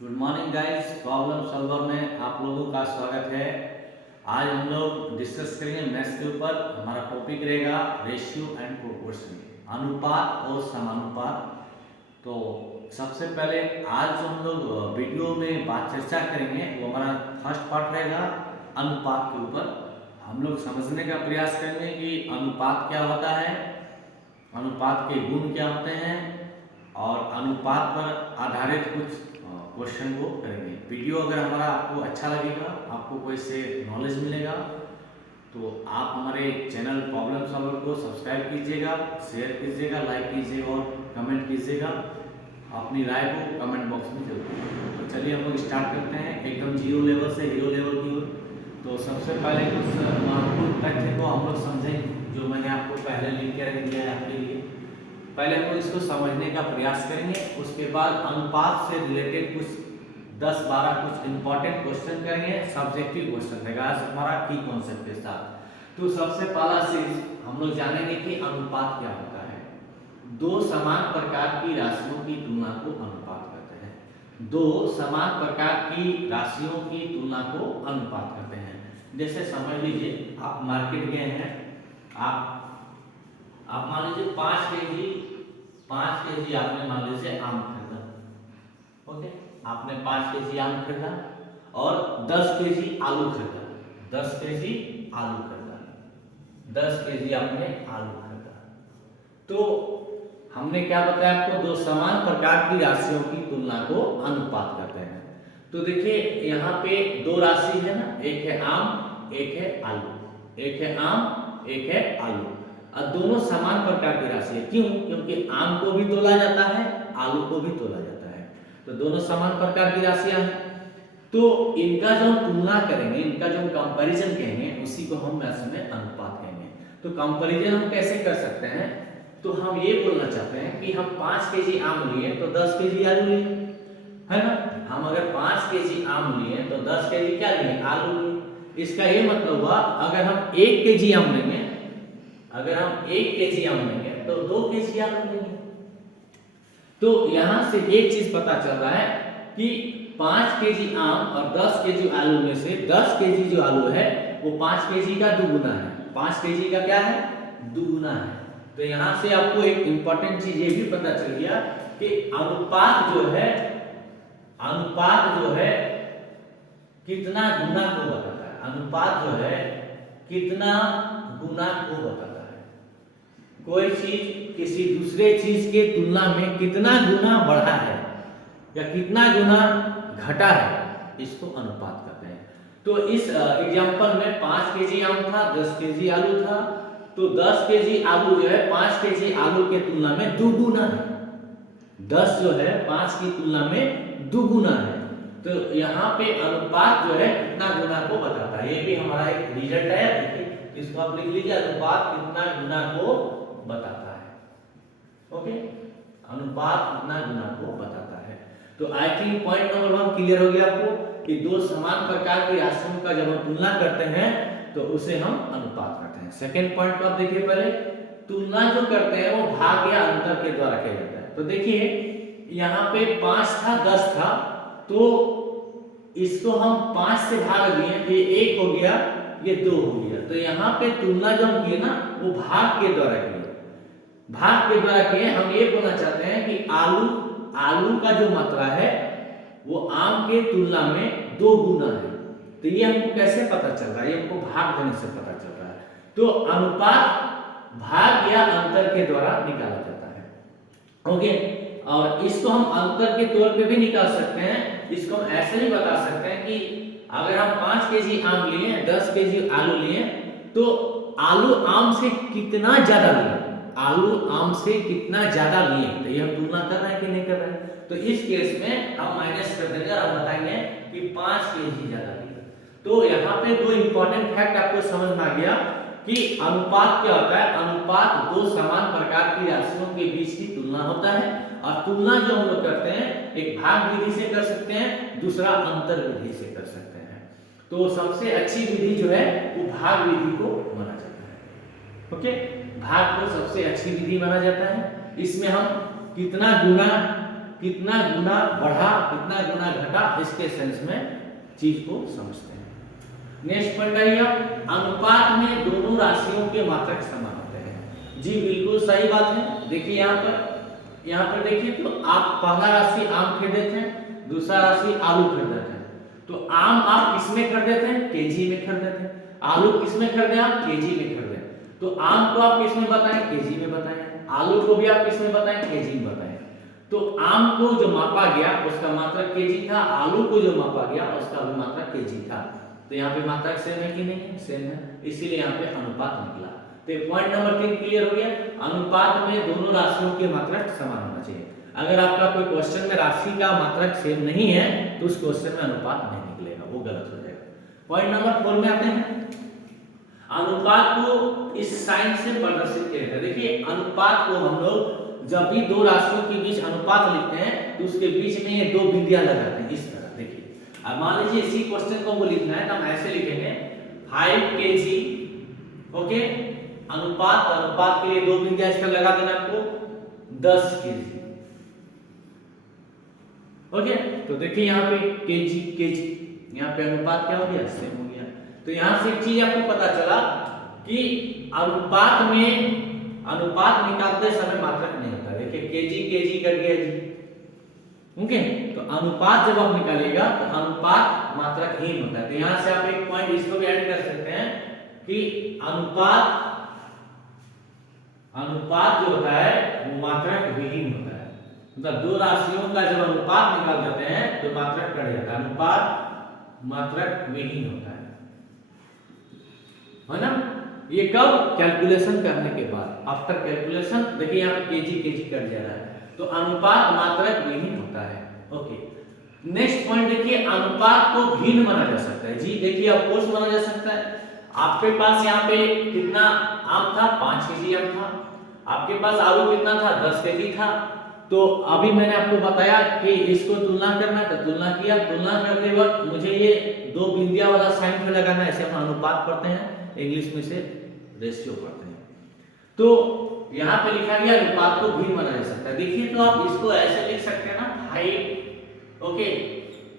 Good morning guys, problem solver में आप लोगों का स्वागत है। आज हम लोग डिस्कस करेंगे मैथ्स के ऊपर। हमारा टॉपिक रहेगा रेशियो एंड प्रोपोर्शन, अनुपात और समानुपात। तो सबसे पहले आज जो हम लोग वीडियो में बात चर्चा करेंगे वो हमारा फर्स्ट पार्ट रहेगा अनुपात के ऊपर। हम लोग समझने का प्रयास करेंगे कि अनुपात क्या होता है, अनुपात के गुण क्या होते हैं और अनुपात पर आधारित कुछ क्वेश्चन को करेंगे। वीडियो अगर हमारा आपको अच्छा लगेगा, आपको कोई से नॉलेज मिलेगा, तो आप हमारे चैनल प्रॉब्लम सॉल्वर को सब्सक्राइब कीजिएगा, शेयर कीजिएगा, लाइक कीजिएगा और कमेंट कीजिएगा। अपनी राय को कमेंट बॉक्स में जरूर। तो चलिए हम लोग स्टार्ट करते हैं एकदम जीरो लेवल से हीरो लेवल की ओर। तो सबसे पहले कुछ महत्वपूर्ण तथ्य को हम लोग समझें जो मैंने आपको पहले लिख के रख दिया है आपके लिए। पहले हम लोग इसको समझने का प्रयास करेंगे, उसके बाद अनुपात से रिलेटेड कुछ 10-12 कुछ इंपॉर्टेंट क्वेश्चन करेंगे। सब्जेक्टिव क्वेश्चन रहेगा आज हमारा की कॉन्सेप्ट के साथ। तो सबसे पहला चीज हम लोग जानेंगे कि अनुपात क्या होता है। दो समान प्रकार की राशियों की तुलना को अनुपात कहते हैं। दो समान प्रकार की राशियों की तुलना को अनुपात कहते हैं। जैसे समझ लीजिए आप मार्केट गए हैं, आप मान लीजिए 5 केजी आपने मान लीजिए आम खरीदा। ओके, आपने 5 केजी आम खरीदा और 10 केजी आलू खरीदा। 10 केजी आलू खरीदा, 10 केजी आपने आलू खरीदा। तो हमने क्या बताया आपको, दो समान प्रकार की राशियों की तुलना को अनुपात कहते हैं। तो देखिए यहाँ पे दो राशि है ना, एक है आम, एक है आलू। एक है आम, एक है आलू, और दोनों समान प्रकार की राशि है। क्यों? क्योंकि आम को भी तोला जाता है, आलू को भी तोला जाता है, तो दोनों समान प्रकार की राशियां हैं। तो इनका जो हम तुलना करेंगे, इनका जो हम कंपैरिजन कहेंगे, उसी को हम मैथ्स में अनुपात कहेंगे। तो कंपैरिजन हम कैसे कर सकते हैं? तो हम ये बोलना चाहते हैं कि हम 5 केजी आम लिए तो 10 केजी आलू लिए, है ना। हम अगर 5 केजी आम लिए तो 10 केजी क्या लिए? आलू लिए। इसका ये मतलब हुआ अगर हम 1 केजी आम लेंगे, अगर हम 1 केजी आम लेंगे तो 2 केजी आलू लेंगे। तो यहां से एक चीज पता चल रहा है कि 5 केजी आम और 10 केजी आलू में से 10 केजी जो आलू है वो 5 केजी का दुगुना है। 5 केजी का क्या है? दुगुना है। तो यहां से आपको एक इंपॉर्टेंट चीज ये भी पता चल गया कि अनुपात जो है, अनुपात जो है कितना गुना को बताता है। अनुपात जो है कितना गुना को बताता है। कोई चीज किसी दूसरे चीज के तुलना में कितना गुना बढ़ा है या कितना गुना घटा है, इसको अनुपात कहते हैं। तो इस एग्जांपल में 5 केजी आम था, 10 केजी आलू था। तो 10 केजी आलू जो है 5 केजी आलू के तुलना में दुगुना है। 10 जो है 5 की तुलना में दुगुना है। तो यहाँ पे अनुपात जो है कितना गुना को बताता है। ये भी हमारा एक रिजल्ट है, देखिए इसको आप लिख लीजिए, अनुपात कितना गुना को बताता है। ओके, अनुपात कितना गुना को बताता है। तो I think point number 1 clear हो गया आपको कि दो समान प्रकार की राशियों का जब हम तुलना करते हैं तो उसे हम अनुपात करते हैं। सेकंड पॉइंट को आप देखिए, पहले तुलना जो करते हैं वो भाग या अंतर के द्वारा किया जाता है। तो देखिए यहाँ पे 5 था, 10 था, तो इसको हम 5 से भाग दिए तो ये 1 हो गया, ये 2 हो गया। तो यहाँ पे तुलना जो हम किए ना वो भाग के द्वारा किए, भाग के द्वारा किए। हम ये बोलना चाहते हैं कि आलू का जो मात्रा है वो आम के तुलना में 2 गुना है। तो ये हमको कैसे पता चल रहा है? ये हमको भाग देने से पता चल रहा है। तो अनुपात भाग या अंतर के द्वारा निकाला जाता है। ओके, और इसको हम अंतर के तौर पे भी निकाल सकते हैं। इसको हम ऐसे भी बता सकते हैं कि अगर हम 5 केजी आम लिए, 10 केजी आलू लिए, तो आलू आम से कितना ज्यादा लिए, आलू आम से कितना ज्यादा लिए, तो ये हम तुलना कर रहे हैं कि नहीं कर रहे हैं। तो इस केस में हम माइनस कर देंगे और हम बताएंगे कि 5 केजी ज्यादा लिए। तो यहाँ पे दो इंपॉर्टेंट फैक्ट आपको समझ में आ गया कि अनुपात क्या होता है। अनुपात दो समान प्रकार की राशियों के बीच की तुलना होता है, और तुलना जो हम लोग करते हैं एक भाग विधि से कर सकते हैं, दूसरा अंतर विधि से कर सकते हैं। तो सबसे अच्छी विधि जो है वो भाग विधि को माना जाता है। ओके, भाग को सबसे अच्छी विधि माना जाता है। इसमें हम कितना गुना कितना गुना बढ़ा, कितना गुना घटा, इसके सेंस में चीज को समझते हैं। नेक्स्ट पॉइंट आइए, अनुपात में दोनों राशियों के मात्रक समान होते हैं। जी बिल्कुल सही बात है। देखिए यहाँ पर देखिए, तो आप पहला राशि आम खरीदे थे, दूसरा राशि आलू खरीदे थे। तो आम आप किसमें खरीदे थे? केजी में खरीदे थे। आलू किसमें खरीदे? आप केजी में खरीदे। तो आम को आप किसमें बताएं? केजी में बताएं। आलू को भी आप किसमें बताएं? केजी में बताएं। तो आम को जो मापा गया उसका मात्रक केजी था, आलू को जो मापा गया उसका भी मात्रक केजी था। तो यहाँ पे मात्रक सेम है कि नहीं है? सेम है, इसीलिए यहाँ पे अनुपात निकला। तो पॉइंट नंबर 3 क्लियर हो गया। अनुपात में दोनों राशियों के मात्रक समान होना चाहिए। अगर आपका कोई क्वेश्चन में राशि का मात्रक सेम नहीं है तो उस क्वेश्चन में अनुपात नहीं निकलेगा, वो गलत हो जाएगा। पॉइंट नंबर 4 में आते हैं। अनुपात को इस साइन से प्रदर्शित किया जाता है। देखिए अनुपात को हम लोग जब भी दो राशियों के बीच अनुपात लिखते हैं तो उसके बीच में ये दो बिंदियां लगाते हैं इस तरह। देखिए अब मान लीजिए इसी क्वेश्चन को लिखना है तो हम ऐसे लिखेंगे 5 kg, ओके, अनुपात के लिए दो बिंदियां इस पर लगा देना आपको 10 kg, ओके। तो देखिए यहाँ पे केजी, यहाँ पे अनुपात क्या हो गया? सेम हो गया। तो यहाँ से एक चीज आपको पता चला कि अनुपात निकालते समय मात्रक नहीं होता। देखिए केजी कट गया जी, ओके। तो अनुपात जब आप निकालेगा तो अनुपात मात्रक ही होता है। तो यहाँ से आप एक पॉइंट इसको भी ऐड कर सकते हैं कि अनुपात जो होता है वो मात्रक विहीन होता है। मतलब दो राशियों का जब अनुपात निकाल देते हैं तो मात्रक कट जाता है, अनुपात मात्रक विहीन होता है ना। ये कब? कैलकुलेशन करने के बाद, आफ्टर कैलकुलेशन। देखिए यहाँ पे केजी कट जा रहा है, तो अनुपात मात्रक विहीन होता है, ओके। नेक्स्ट पॉइंट देखिए, अनुपात को भिन्न माना जा सकता है। जी देखिए ऑफ कोर्स माना जा सकता है। आपके पास यहाँ पे कितना आम था? 5 केजी आम था। आपके पास आलू कितना था? 10 केजी था। तो अभी मैंने आपको बताया कि इसको तुलना करना, तो तुलना किया। तुलना करते वक्त मुझे ये दो बिंदियां वाला साइन पे लगाना है, ऐसे हम अनुपात पढ़ते हैं, इंग्लिश में से रेशियो पढ़ते हैं। तो यहाँ पे लिखा गया अनुपात को भिन्न माना जा सकता है। देखिए तो आप इसको ऐसे लिख सकते हैं ना 5, ओके,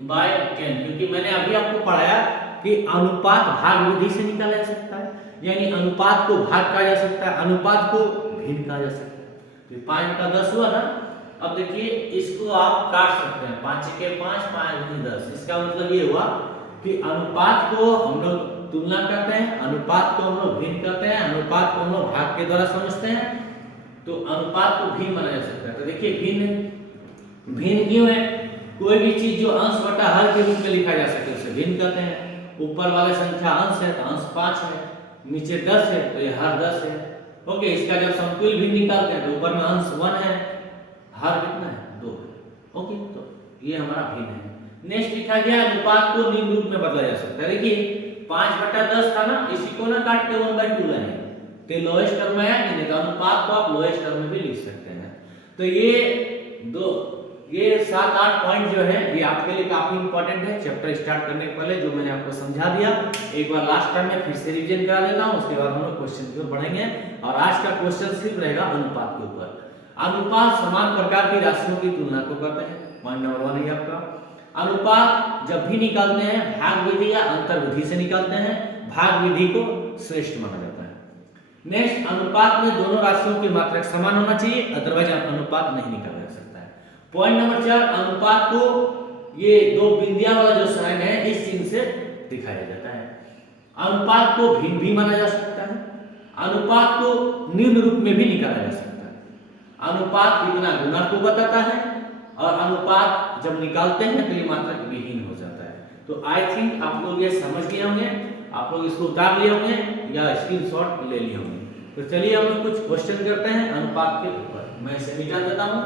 बाय 10, क्योंकि मैंने अभी आपको पढ़ाया कि अनुपात भाग विधि से निकाला जा सकता है, यानी अनुपात को भाग कहा जा सकता है, अनुपात को भिन्न कहा जा सकता है। तो 5 का 10 हुआ ना। अब देखिए इसको आप काट सकते हैं, 5 के 5, 5 दूनी 10। इसका मतलब ये हुआ कि अनुपात को हम लोग तुलना करते हैं, अनुपात को हम लोग भिन्न करते हैं, अनुपात को हम लोग भाग के द्वारा समझते हैं, तो अनुपात को भिन्न माना जा सकता है। तो देखिए भिन्न क्यों है? कोई भी चीज जो अंश बटा हर के रूप में लिखा जा सके उसे भिन्न कहते हैं। ऊपर वाला संख्या अंश है तो अंश 5 है, नीचे 10 है तो ये हर 10 है, ओके। इसका जब समतुल्य भिन्न निकालते हैं तो ऊपर में अंश 1 है, हर कितना है? 2 है, ओके। तो ये हमारा भिन्न है। नेक्स्ट लिखा गया अनुपात को निम्न रूप में बदला जा सकता है। देखिए 5/10 था ना, इसी को ना काट के 1/2 लाएंगे तो लोएस्ट टर्म में आया कि नहीं, तो अनुपात को आप लोएस्ट टर्म में भी लिख सकते हैं। तो ये 7-8 पॉइंट जो है ये आपके लिए काफी इंपॉर्टेंट है। चैप्टर स्टार्ट करने के पहले जो मैंने आपको समझा दिया, एक बार लास्ट टाइम में फिर से रिवीजन करा देता हूं, उसके बाद हम लोग क्वेश्चन की ओर बढ़ेंगे। और आज का क्वेश्चन सिर्फ रहेगा अनुपात के ऊपर। अनुपात समान प्रकार की राशियों की तुलना को करते हैं। पॉइंट नंबर 1 है आपका। अनुपात जब भी निकालते हैं भाग विधि या अंतर विधि से निकालते हैं, भाग विधि को श्रेष्ठ माना जाता है। नेक्स्ट, अनुपात में दोनों राशियों की मात्रक समान होना चाहिए, अदरवाइज अनुपात नहीं निकाला जा सकता है। पॉइंट नंबर 4, अनुपात को ये दो बिंदियां वाला जो साइन है इस चिन्ह से दिखाया जाता है। अनुपात को भिन्न भी माना जा सकता है, अनुपात को निम्न रूप में भी निकाला जा सकता है। अनुपात कितना गुना को बताता है, और अनुपात जब निकालते हैं तो ये मात्रक विहीन हो जाता है। तो आई थिंक आप लोग ये समझ गए होंगे, आप लोग इसको उतार लिए होंगे या स्क्रीनशॉट ले लिए होंगे। तो चलिए हम लोग कुछ क्वेश्चन करते हैं अनुपात के ऊपर। मैं इसे मिटा देता हूं।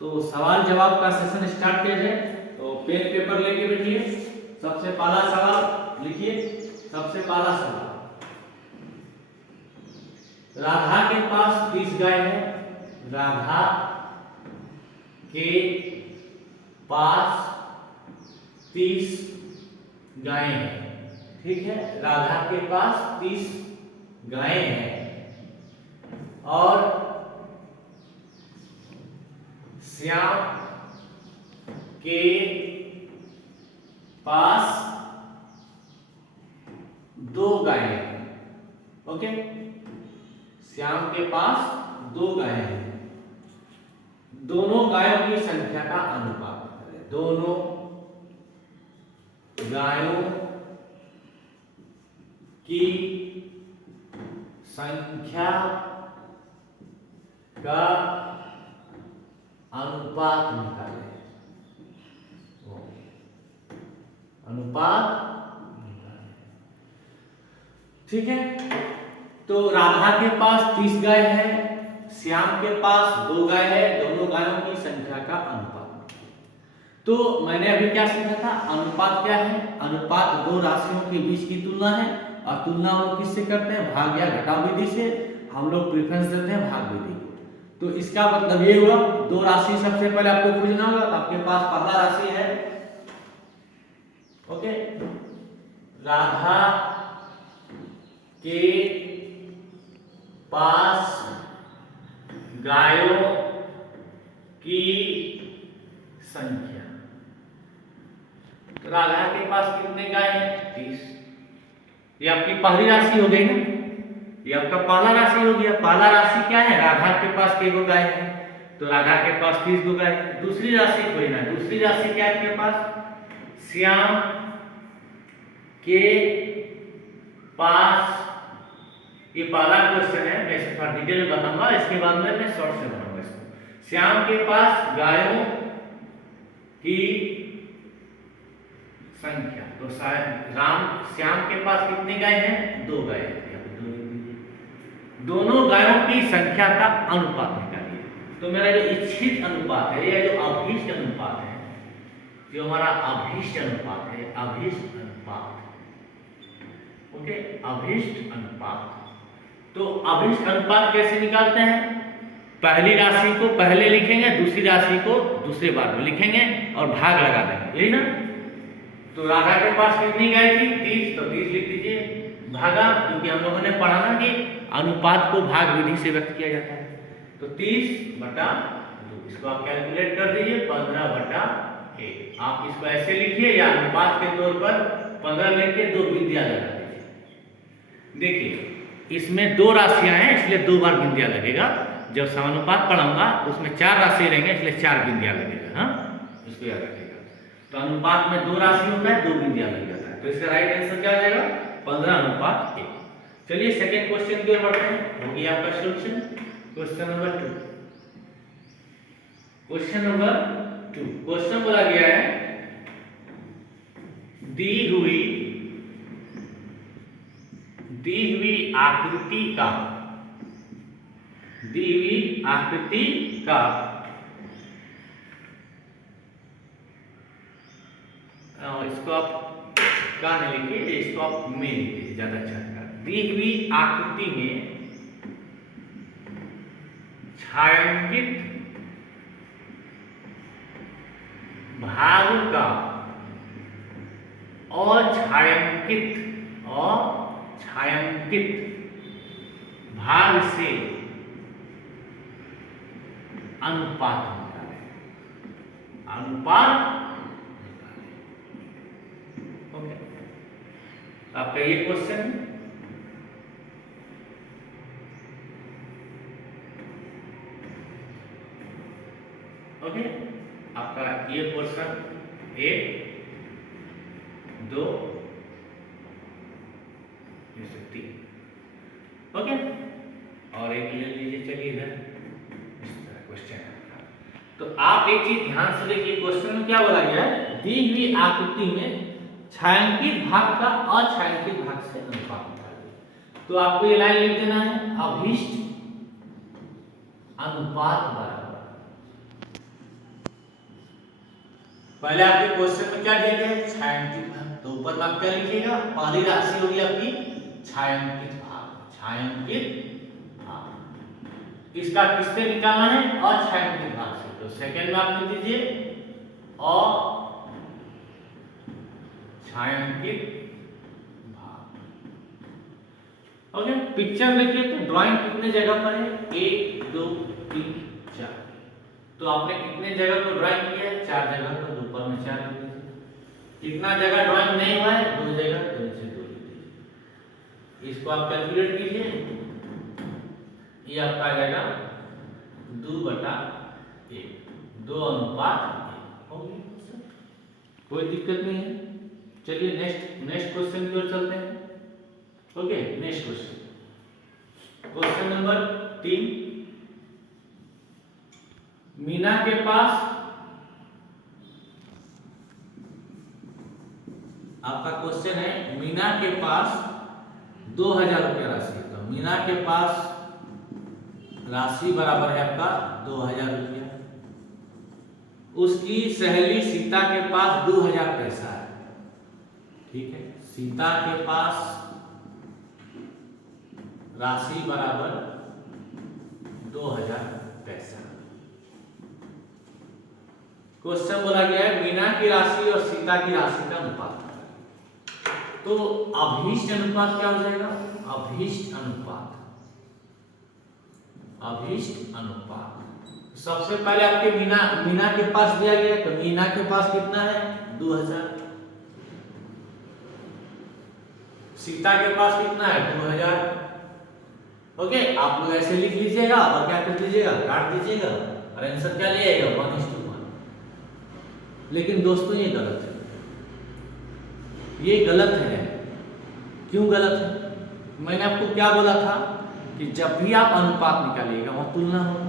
तो सवाल जवाब का सेशन स्टार्ट किया जाए। तो पेन पेपर लेके बैठिए। सबसे पहला सवाल लिखिए। सबसे पहला सवाल, राधा के पास 30 गाय है। राधा के पास 30 गायें हैं, ठीक है। राधा के पास 30 गायें हैं और श्याम के पास 2 गायें हैं, ओके। श्याम के पास 2 गायें हैं। दोनों गायों की संख्या का अनुपात करें। दोनों गायों की संख्या का अनुपात निकालें। अनुपात निकालें, ठीक है। तो राधा के पास 30 गाय है, श्याम के पास 2 गाय है, दोनों गायों की संख्या का अनुपात। तो मैंने अभी क्या सीखा था? अनुपात क्या है? अनुपात 2 राशियों के बीच की तुलना है और तुलना हम लोग किससे करते हैं? भाग या घटाव विधि से। हम लोग प्रेफरेंस देते हैं भाग विधि को। तो इसका मतलब ये हुआ 2 राशि सबसे पहले आपको खोजना होगा। तो आपके पास पहला राशि है, ओके, राधा के पास गायों की संख्या। तो राधा के पास कितने गाय हैं? 30। ये आपकी पहली राशि हो गई ना, ये आपका पहला राशि हो गया। पहला राशि क्या है? राधा के पास कितनी गाय है? तो राधा के पास 30 गो गाय है। दूसरी राशि कोई ना, दूसरी राशि क्या है आपके पास? श्याम के पास, ये पहला क्वेश्चन है, मैं इसे थोड़ा डिटेल में बताऊंगा, इसके बाद में मैं शॉर्ट से बनाऊंगा इसको। श्याम के पास गायों की संख्या। तो श्याम के पास कितनी गाय हैं? 2 गाय हैं। दोनों गायों की संख्या का अनुपात निकालिए। तो मेरा जो इच्छित अनुपात है, या जो अभीष्ट अनुपात है, जो हमारा अभीष्ट अनुपात है, अभीष्ट अनुपात, ओके, अभीष्ट अनुपात। तो अभीष्ट अनुपात कैसे निकालते हैं? पहली राशि को पहले लिखेंगे, दूसरी राशि को दूसरे बार में लिखेंगे और भाग लगा देंगे, यही ना। तो राधा के पास कितनी गाय थी? 30, तो 30 लिख दीजिए, भागा, क्योंकि हम लोगों ने पढ़ा ना कि अनुपात को भाग विधि से व्यक्त किया जाता है। तो 30/2, इसको आप कैलकुलेट कर दीजिए, 15/1। आप इसको ऐसे लिखिए या अनुपात के तौर पर 15 लेके 2 बिंदिया लगा दीजिए। देखिए इसमें 2 राशियां हैं, इसलिए 2 बार बिंदिया लगेगा। जब समानुपात पढ़ाऊंगा उसमें 4 राशि रहेंगे, इसलिए 4 बिंदिया लगेगा। हाँ, इसको याद रखिएगा। तो अनुपात में 2 राशि होता है, 2 बिंदिया लग जाता है। तो इसका राइट आंसर क्या हो जाएगा? 15/1। चलिए सेकेंड क्वेश्चन की ओर बढ़ते हैं। हो गया आपका solution. Question number 2। Question number 2, question बोला गया है, दी हुई आकृति का इसको आप का नहीं लिखिए, इसको आप में लिखिए, ज्यादा अच्छा रहेगा। दी हुई आकृति में छायांकित भाग का अछायांकित भाग से अनुपात निकालें। अनुपात निकालें, ओके। आपका ये क्वेश्चन, ओके, आपका ये क्वेश्चन 1, 2, 3, ओके। और एक ले लीजिए, चलिए इधर इस तरह क्वेश्चन है। तो आप एक चीज ध्यान से देखिए, क्वेश्चन में क्या बोला गया है? दी हुई आकृति में छायांकित भाग का अछायांकित भाग से अनुपात निकालिए। तो आपको ये लाइन लिख देना है, अभीष्ट अनुपात बराबर। पहले आपके क्वेश्चन में क्या दिया गया है? छायांकित भाग। तो ऊपर आप क्या लिखिएगा? पहली राशि होगी आपकी छायांकित भाग। छायांकित भाग इसका किससे निकालना है? अछायांकित भाग से। तो तो सेकंड में आप लिख दीजिए अछायांकित भाग। ओके, पिक्चर देखिए तो ड्राइंग कितने जगह पर है, 1 2 3 4। तो आपने कितने जगह को ड्राइंग किया है, 4 जगह, तो ऊपर में 4 लिख दीजिए। कितना जगह ड्राइंग नहीं हुआ है, 2 जगह, तो नीचे 2 लिख दीजिए। इसको आप कैलकुलेट कीजिए, ये आपका आ जाएगा 2/1, 2:1 होगी। कोई दिक्कत नहीं है। चलिए नेक्स्ट क्वेश्चन की ओर चलते हैं। Okay, next question number 3। Meena के पास, आपका क्वेश्चन है मीना के पास 2000 रुपया राशि है। तो मीना के पास राशि बराबर है आपका 2000 रुपया। उसकी सहेली सीता के पास 2000 पैसा है। ठीक है, सीता के पास राशि बराबर 2000 पैसा। क्वेश्चन बोला गया है मीना की राशि और सीता की राशि का अनुपात। तो अभीष्ट अनुपात क्या हो जाएगा, अभीष्ट अनुपात। सबसे पहले आपके मीना के पास दिया गया, तो मीना के पास कितना है, 2000। सीता के पास कितना है, 2000। ओके, आप लोग ऐसे लिख लीजिएगा और क्या कर दीजिएगा, काट दीजिएगा और आंसर क्या ले आएगा, 1:1। लेकिन दोस्तों ये गलत है, ये गलत है। क्यों गलत है? मैंने आपको क्या बोला था कि जब भी आप अनुपात निकालिएगा वहां तुलना होगा।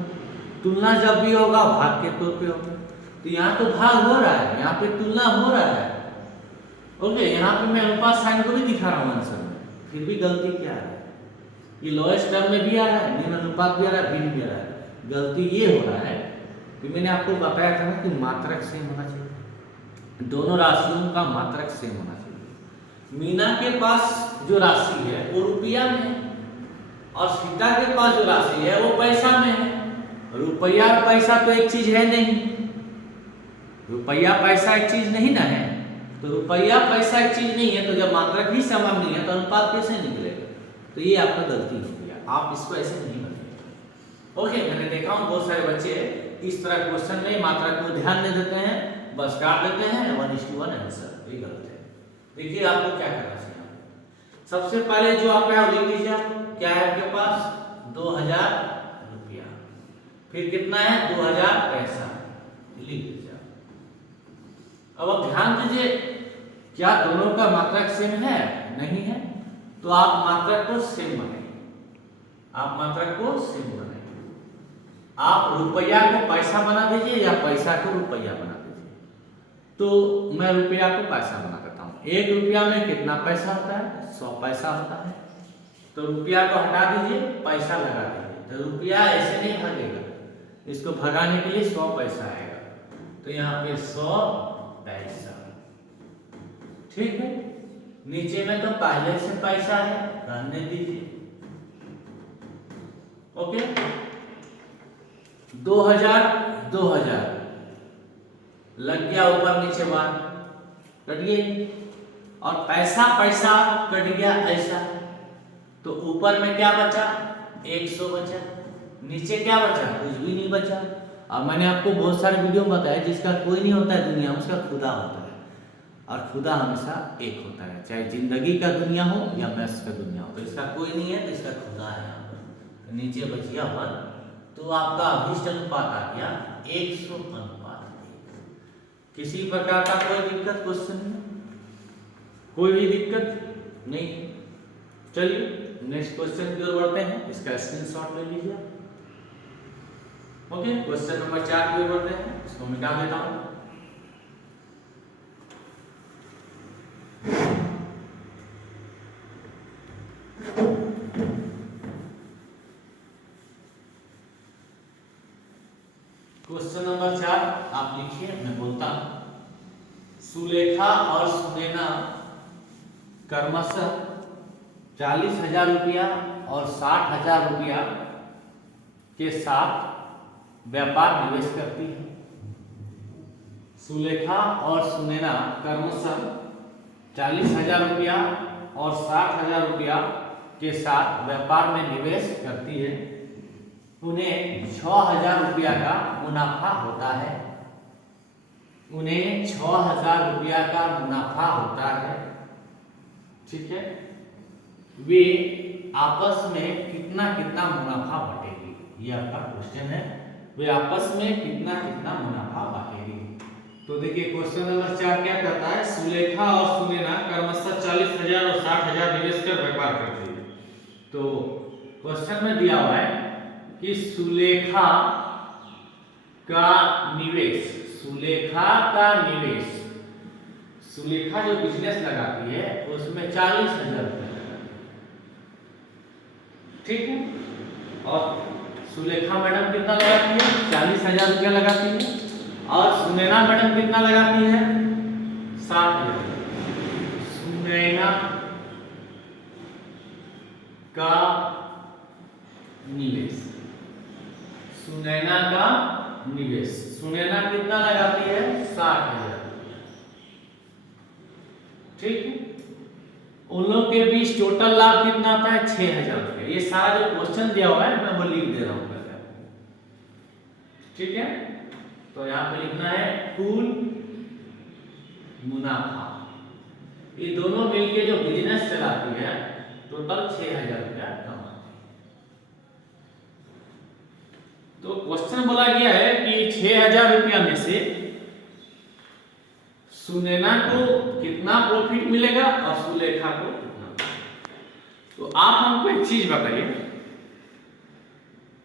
तुलना जब भी होगा भाग के तौर पे होगा। तो यहाँ तो भाग हो रहा है, यहाँ पे तुलना हो रहा है। ओके, यहाँ पे मैं अनुपात साइन को भी दिखा रहा हूँ आंसर में, फिर भी गलती क्या है, ये लोएस्ट टर्म में भी आ रहा है, निम्न अनुपात भी आ रहा है, भिन्न भी आ रहा है। गलती ये हो रहा है कि मैंने आपको बताया था ना कि मात्रक सेम होना चाहिए, दोनों राशियों का मात्रक सेम होना चाहिए। मीना के पास जो राशि है वो रुपया में है और सीता के पास जो राशि है वो पैसा में है। रुपया और पैसा तो एक चीज है नहीं, रुपया पैसा एक चीज नहीं ना है। तो रुपया पैसा एक चीज नहीं है, तो जब मात्रक ही समान नहीं है तो अनुपात कैसे निकलेगा? तो ये आपका गलती हो गया, आप इसको ऐसे नहीं बनाइए। ओके, मैंने देखा हूँ बहुत सारे बच्चे इस तरह क्वेश्चन में मात्रक को ध्यान नहीं देते हैं, बस काट देते हैं 1:1 आंसर। ये गलत है। देखिए आपको क्या करना चाहिए, सबसे पहले जो आप यहाँ लिख लीजिए, क्या है आपके पास 2000 रुपया, फिर कितना है 2000 पैसा, लिख लीजिए। अब आप ध्यान दीजिए, क्या दोनों का मात्रक सेम है? नहीं है, तो आप मात्रक को सेम बनाइए, आप मात्रक को सेम बनाइए। आप रुपया को पैसा बना दीजिए या पैसा को रुपया बना दीजिए। तो मैं रुपया को पैसा बना देता हूँ। 1 रुपया में कितना पैसा होता है, 100 पैसा होता है। तो रुपया को हटा दीजिए, पैसा लगा दीजिए, तो रुपया ऐसे नहीं भागेगा, इसको भगाने के लिए 100 पैसा आएगा। तो यहाँ पे 100 पैसा, ठीक है। नीचे में तो पहले से पैसा है, रहने दीजिए। ओके, 2000 लग गया, ऊपर नीचे 1 कट गए, और पैसा पैसा कट गया ऐसा। तो ऊपर में क्या बचा, 100 बचा, नीचे क्या बचा, कुछ भी नहीं बचा। और मैंने आपको बहुत सारे वीडियो में बताया जिसका कोई नहीं होता है दुनिया में, उसका खुदा होता है, और खुदा हमेशा एक होता है, चाहे जिंदगी का दुनिया हो या मैथ्स का दुनिया हो। तो इसका कोई नहीं है, तो इसका खुदा है। तो नीचे बच गया 1, तो आपका अभीष्ट अनुपात आ गया 100:1। किसी प्रकार का कोई दिक्कत क्वेश्चन में, कोई भी दिक्कत नहीं। चलिए नेक्स्ट क्वेश्चन की ओर बढ़ते हैं, इसका स्क्रीनशॉट ले लीजिए। ओके, क्वेश्चन नंबर 4 की ओर बढ़ते हैं, इसको मिटा देता हूं। क्वेश्चन नंबर 4 आप लिखिए, मैं बोलता हूं। सुलेखा और सुनैना क्रमशः 40,000 रुपया और 60,000 रुपया के साथ व्यापार निवेश करती है। सुलेखा और सुनैना क्रमशः 40,000 रुपया और 60,000 रुपया के साथ व्यापार में निवेश करती है। उन्हें 6,000 रुपया का मुनाफा होता है। उन्हें 6,000 रुपया का मुनाफा होता है। ठीक है, वे आपस में कितना कितना मुनाफा बांटेगी, ये आपका क्वेश्चन है। वे आपस में कितना कितना मुनाफा बांटेगी। तो देखिए क्वेश्चन नंबर 4 क्या कहता है, सुलेखा और सुनैना क्रमशः 40,000 और 60,000 निवेश कर व्यापार करती है। तो क्वेश्चन में दिया हुआ है कि सुलेखा का निवेश, सुलेखा का निवेश, सुलेखा जो बिजनेस लगाती है उसमें 40,000 रुपया लगाती है। ठीक है, और सुलेखा मैडम कितना लगाती है, 40,000 रुपया लगाती है। और सुनैना मैडम कितना लगाती है, 60,000। सुनैना का निवेश, सुनैना का निवेश, सुनैना कितना लगाती है, 60,000। ठीक है, उन लोग के बीच टोटल लाभ कितना आता है, 6,000 रुपया। ये सारा जो क्वेश्चन दिया हुआ है मैं वो लिख दे रहा हूं पहले। ठीक है, तो यहां पे लिखना है कुल मुनाफा। ये दोनों मिलके जो बिजनेस चलाती है टोटल 6,000 रुपया कमाती है। तो क्वेश्चन बोला गया है कि 6,000 रुपया में से सुनैना को कितना प्रॉफिट मिलेगा और सुलेखा को कितना। तो आप हमको एक चीज बताइए,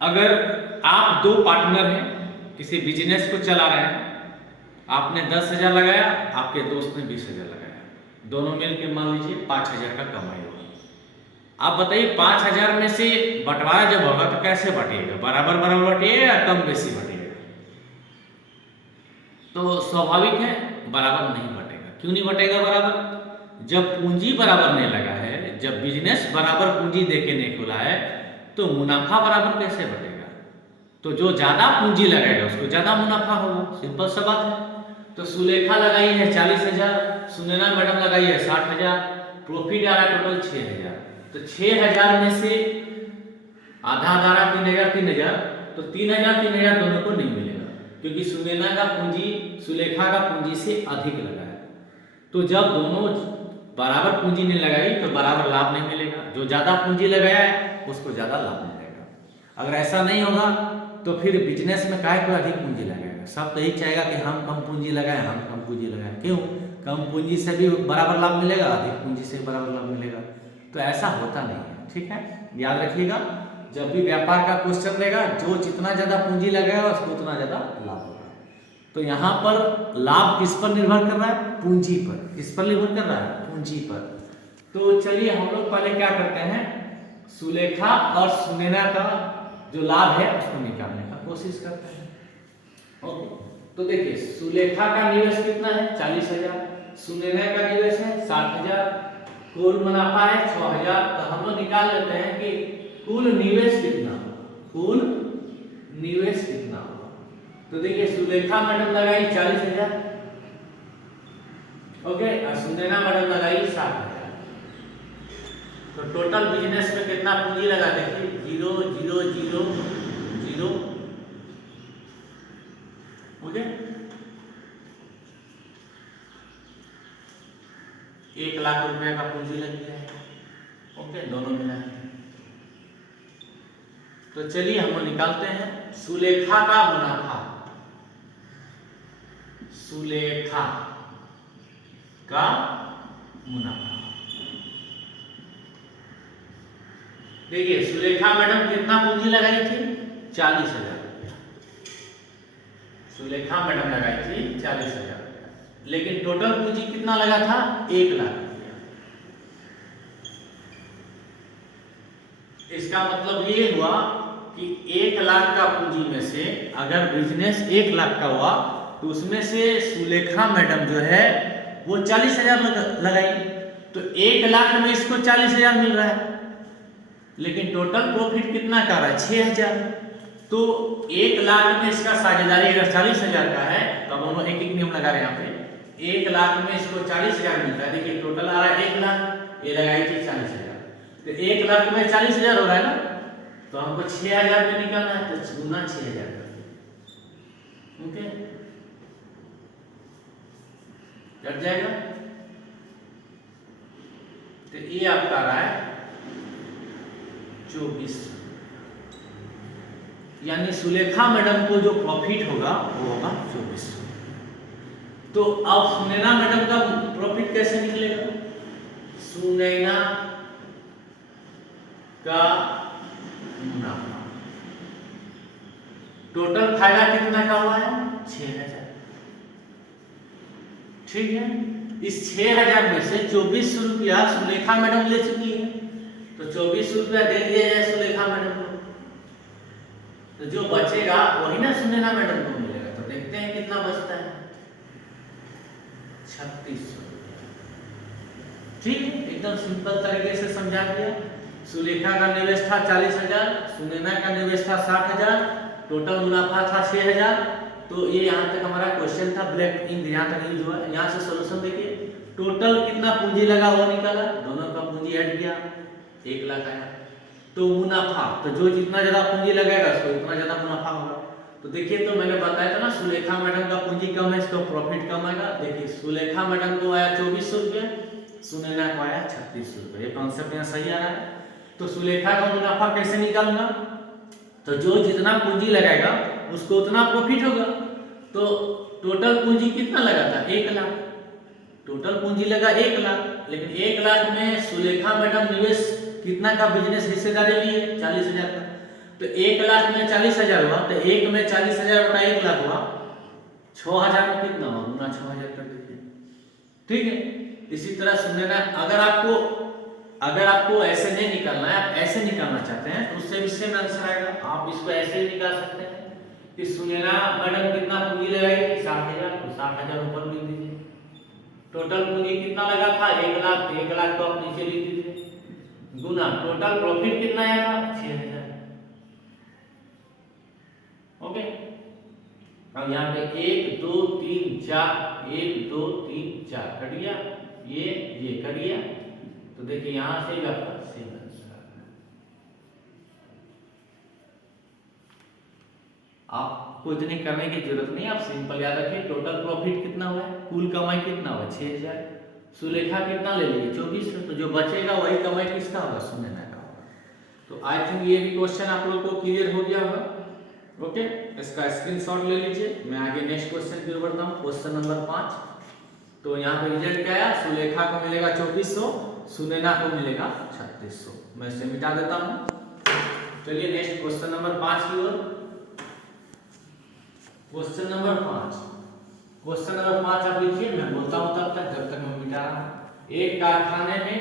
अगर आप दो पार्टनर हैं, किसी बिजनेस को चला रहे हैं, आपने 10,000 लगाया, आपके दोस्त ने 20,000 लगाया, दोनों मिलकर मान लीजिए 5,000 का कमाई होगा। आप बताइए 5,000 में से बंटवारा जब होगा तो कैसे बटेगा, बराबर बराबर बटेगा या कम बेसी बटेगा। तो स्वाभाविक है बराबर नहीं बटेगा। क्यों नहीं बटेगा बराबर, जब पूंजी बराबर नहीं लगा है, जब बिजनेस बराबर पूंजी देके नहीं खुला है तो मुनाफा बराबर कैसे बटेगा। तो जो ज्यादा पूंजी लगाएगा उसको ज्यादा मुनाफा होगा, सिंपल सा बात है। तो सुलेखा लगाई है 40,000, सुनैना मैडम लगाई है 60,000, प्रॉफिट आ रहा है टोटल 6,000। तो 6,000 में से आधा आधा 3,000, तो 3,000 दोनों को नहीं मिलेगा, क्योंकि सुनैना का पूंजी सुलेखा का पूंजी से अधिक लगा है। तो जब दोनों बराबर पूंजी नहीं लगाई तो बराबर लाभ नहीं मिलेगा। जो ज्यादा पूंजी लगाया है उसको ज्यादा लाभ मिलेगा। अगर ऐसा नहीं होगा तो फिर बिजनेस में काहे को अधिक पूंजी लगाएगा, सब तो यही चाहेगा कि हम कम पूंजी लगाएं, हम कम पूंजी लगाएं। क्यों, कम पूंजी से भी बराबर लाभ मिलेगा, अधिक पूंजी से बराबर लाभ मिलेगा। तो ऐसा होता नहीं है। ठीक है, याद रखिएगा, जब भी व्यापार का क्वेश्चन देगा, जो जितना ज्यादा पूंजी लगाएगा उसको उतना ज्यादा लाभ होगा। तो यहाँ पर लाभ किस पर निर्भर कर रहा है, पूंजी पर। किस पर निर्भर कर रहा है, पूंजी पर। तो चलिए हम लोग पहले क्या करते हैं, सुलेखा और सुनैना का जो लाभ है उसको निकालने का कोशिश करते हैं। ओके, तो देखिए सुलेखा का निवेश कितना है, 40,000, सुनैना का निवेश है 60,000, कुल मुनाफा है 6,000। तो हम लोग निकाल लेते हैं कि कुल निवेश कितना, कुल निवेश कितना होगा। तो देखिए सुलेखा मैडम लगाई 40,000, ओके, और सुनैना मैडम लगाई 60,000। तो टोटल बिजनेस में कितना पूंजी लगा, देखिए 0 0 0 0, ओके, 1,00,000 रुपए का पूंजी लग गया है। ओके, दोनों मिला है। तो चलिए हम लोग निकालते हैं सुलेखा का मुनाफा, सुलेखा का मुनाफा। देखिए सुलेखा मैडम कितना पूंजी लगाई थी, 40,000 रुपया। सुलेखा मैडम लगाई थी 40,000 रुपया, लेकिन टोटल पूंजी कितना लगा था, 1,00,000 रुपया। इसका मतलब ये हुआ कि 1,00,000 का पूंजी में से अगर बिजनेस 1,00,000 का हुआ तो उसमें से सुलेखा मैडम जो है वो 40,000 लगाई। तो 1,00,000 में इसको 40,000 मिल रहा है, लेकिन टोटल प्रॉफिट कितना कर रहा है, 6,000। तो 1,00,000 में इसका साझेदारी अगर 40,000 का है तो तो अब हम लोग एक एक नियम लगा रहे हैं यहाँ पे। 1 लाख में इसको 40,000 मिलता है, देखिए टोटल आ रहा है 1 लाख, ये लगाई थी 40,000, तो 1 लाख में 40,000 हो रहा है ना, तो हमको 6,000 में निकालना है, तो गुना 6,000 कर दिया, ओके, कट जाएगा। तो ये आपका आ रहा है 24, यानी सुलेखा मैडम को जो प्रॉफिट होगा वो होगा 24। तो अब सुनैना मैडम का प्रॉफिट कैसे निकलेगा? सुनैना का मुनाफा, टोटल फायदा कितना का हुआ है? 6,000, ठीक है। इस 6,000 में से 24 रुपया सुलेखा मैडम ले चुकी है, तो 24 रुपया दे दिया जाए सुलेखा मैडम को, तो जो बचेगा वही ना सुनैना मैडम को मिलेगा। तो देखते हैं कितना बचता है, 3600, ठीक है, एकदम सिंपल तरीके से समझा दिया। सुलेखा का निवेश था 40,000, सुनैना का निवेश था 60,000, टोटल मुनाफा था 6,000। तो ये यहाँ तक हमारा क्वेश्चन था, ब्लैक इंक यहाँ तक यूज हुआ। यहाँ से सोल्यूशन देखिए, टोटल कितना पूंजी लगा वो निकाला, दोनों का पूंजी ऐड किया, 1 लाख आया। तो मुनाफा, तो जो जितना ज्यादा पूंजी लगेगा उसको उतना ज्यादा मुनाफा होगा। तो देखिए, तो मैंने बताया था ना सुलेखा मैडम का पूंजी कम है, इसका प्रॉफिट कम आएगा। देखिए सुलेखा मैडम को आया 2400 रुपया, सुनैना को आया 3600 रुपया, ये कॉन्सेप्ट यहाँ सही आ रहा है। तो सुलेखा का मुनाफा कैसे निकालूंगा? तो जो जितना पूंजी लगाएगा उसको उतना प्रॉफिट होगा। तो टोटल पूंजी कितना लगा था? 1 लाख, टोटल पूंजी लगा 1 लाख, लेकिन 1 लाख में सुलेखा मैडम निवेश कितना का बिजनेस हिस्सेदारी लिए? 40,000 का। तो 1 लाख में 40,000 हुआ, तो 1 में 40,000 बटा 1 लाख हुआ 6,000 में कितना हुआ? गुना 6,000 कर दीजिए, ठीक है। इसी तरह सुनैना, अगर आपको ऐसे नहीं निकालना है, आप ऐसे निकालना चाहते हैं तो उससे भी सेम आंसर आएगा। आप इसको ऐसे ही निकाल सकते हैं कि सुनैना मैडम कितना पूंजी लगाई? 60,000, तो 60,000 ऊपर लिख दीजिए। टोटल पूंजी कितना लगा था? 1 लाख, 1 लाख को आप नीचे लिख दीजिए, गुना टोटल प्रॉफिट कितना आया था? 6,000, ओके। अब यहाँ पे 1 2 3 4, 1 2 3 4 कट गया, ये कट गया। तो देखिए यहां से भी आपका सेम आंसर आ गया। आपको इतनी करने की जरूरत नहीं, आप सिंपल याद रखिए टोटल प्रॉफिट कितना हुआ है, कुल कमाई कितना हुआ? 6,000, सुलेखा कितना ले लीजिए? 24, तो जो बचेगा वही कमाई किसका होगा? सुनैना का होगा। तो आई थिंक ये भी क्वेश्चन आप लोग को क्लियर हो गया होगा, ओके। इसका स्क्रीनशॉट ले लीजिए, मैं आगे नेक्स्ट क्वेश्चन की ओर बढ़ता हूँ। Question number 5। तो यहाँ पे रिजल्ट क्या आया? सुलेखा को मिलेगा 2400, सुनैना को मिलेगा 3600। मैं इसे मिटा देता हूँ। चलिए नेक्स्ट क्वेश्चन नंबर 5 की ओर। क्वेश्चन नंबर 5, क्वेश्चन नंबर 5 आप लिखिए, मैं बोलता हूँ तब तक, जब तक मैं मिटा रहा हूँ। एक कारखाने में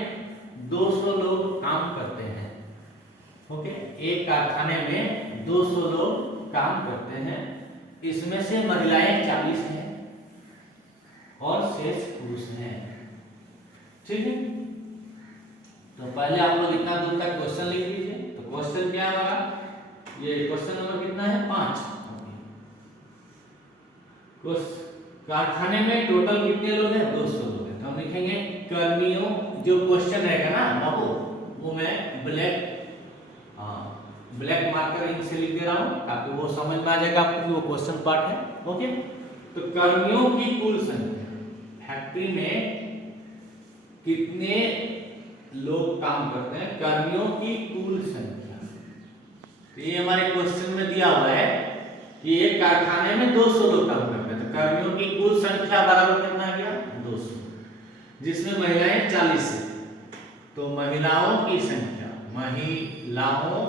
200 लोग काम करते हैं, ओके। एक कारखाने में 200 लोग काम करते हैं, इसमें से महिलाएं 40 हैं और शेष पुरुष हैं, ठीक है। तो पहले आप लोग इतना दूर तक क्वेश्चन लिख लीजिए। तो क्वेश्चन क्या है हमारा? ये क्वेश्चन नंबर कितना है? 5। कारखाने में टोटल कितने लोग हैं? 200 लोग हैं। तो हम लिखेंगे कर्मियों, जो क्वेश्चन रहेगा ना वो मैं ब्लैक मार्कर इंक से लिख दे रहा हूं ताकि वो समझ में आ जाएगा आपको, वो क्वेश्चन पार्ट है, ओके। तो कर्मियों की कुल संख्या, फैक्ट्री में कितने लोग काम करते हैं, कर्मियों की कुल संख्या। तो ये हमारे क्वेश्चन में दिया हुआ है कि एक कारखाने में 200 लोग काम करते हैं, तो कर्मियों की कुल संख्या बराबर कितना आ गया? 200, जिसमें महिलाएं 40 है। तो महिलाओं की संख्या, महिलाओं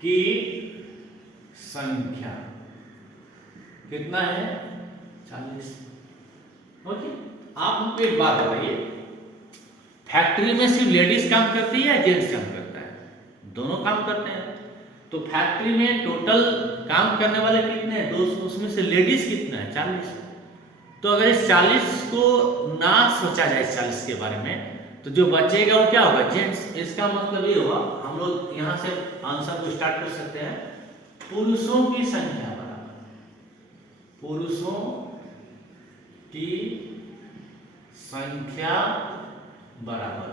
की संख्या कितना है? 40, ओके। आप हमको एक बात बताइए, फैक्ट्री में सिर्फ लेडीज काम करती है या जेंट्स काम करता है? दोनों काम करते हैं। तो फैक्ट्री में टोटल काम करने वाले कितने हैं? 200, उसमें से लेडीज कितना है? 40। तो अगर इस 40 को ना सोचा जाए, इस 40 के बारे में, तो जो बचेगा वो क्या होगा? जेंट्स। इसका मतलब ये होगा, हम लोग यहाँ से आंसर को स्टार्ट कर सकते हैं, पुरुषों की संख्या बराबर पुरुषों की संख्या बराबर,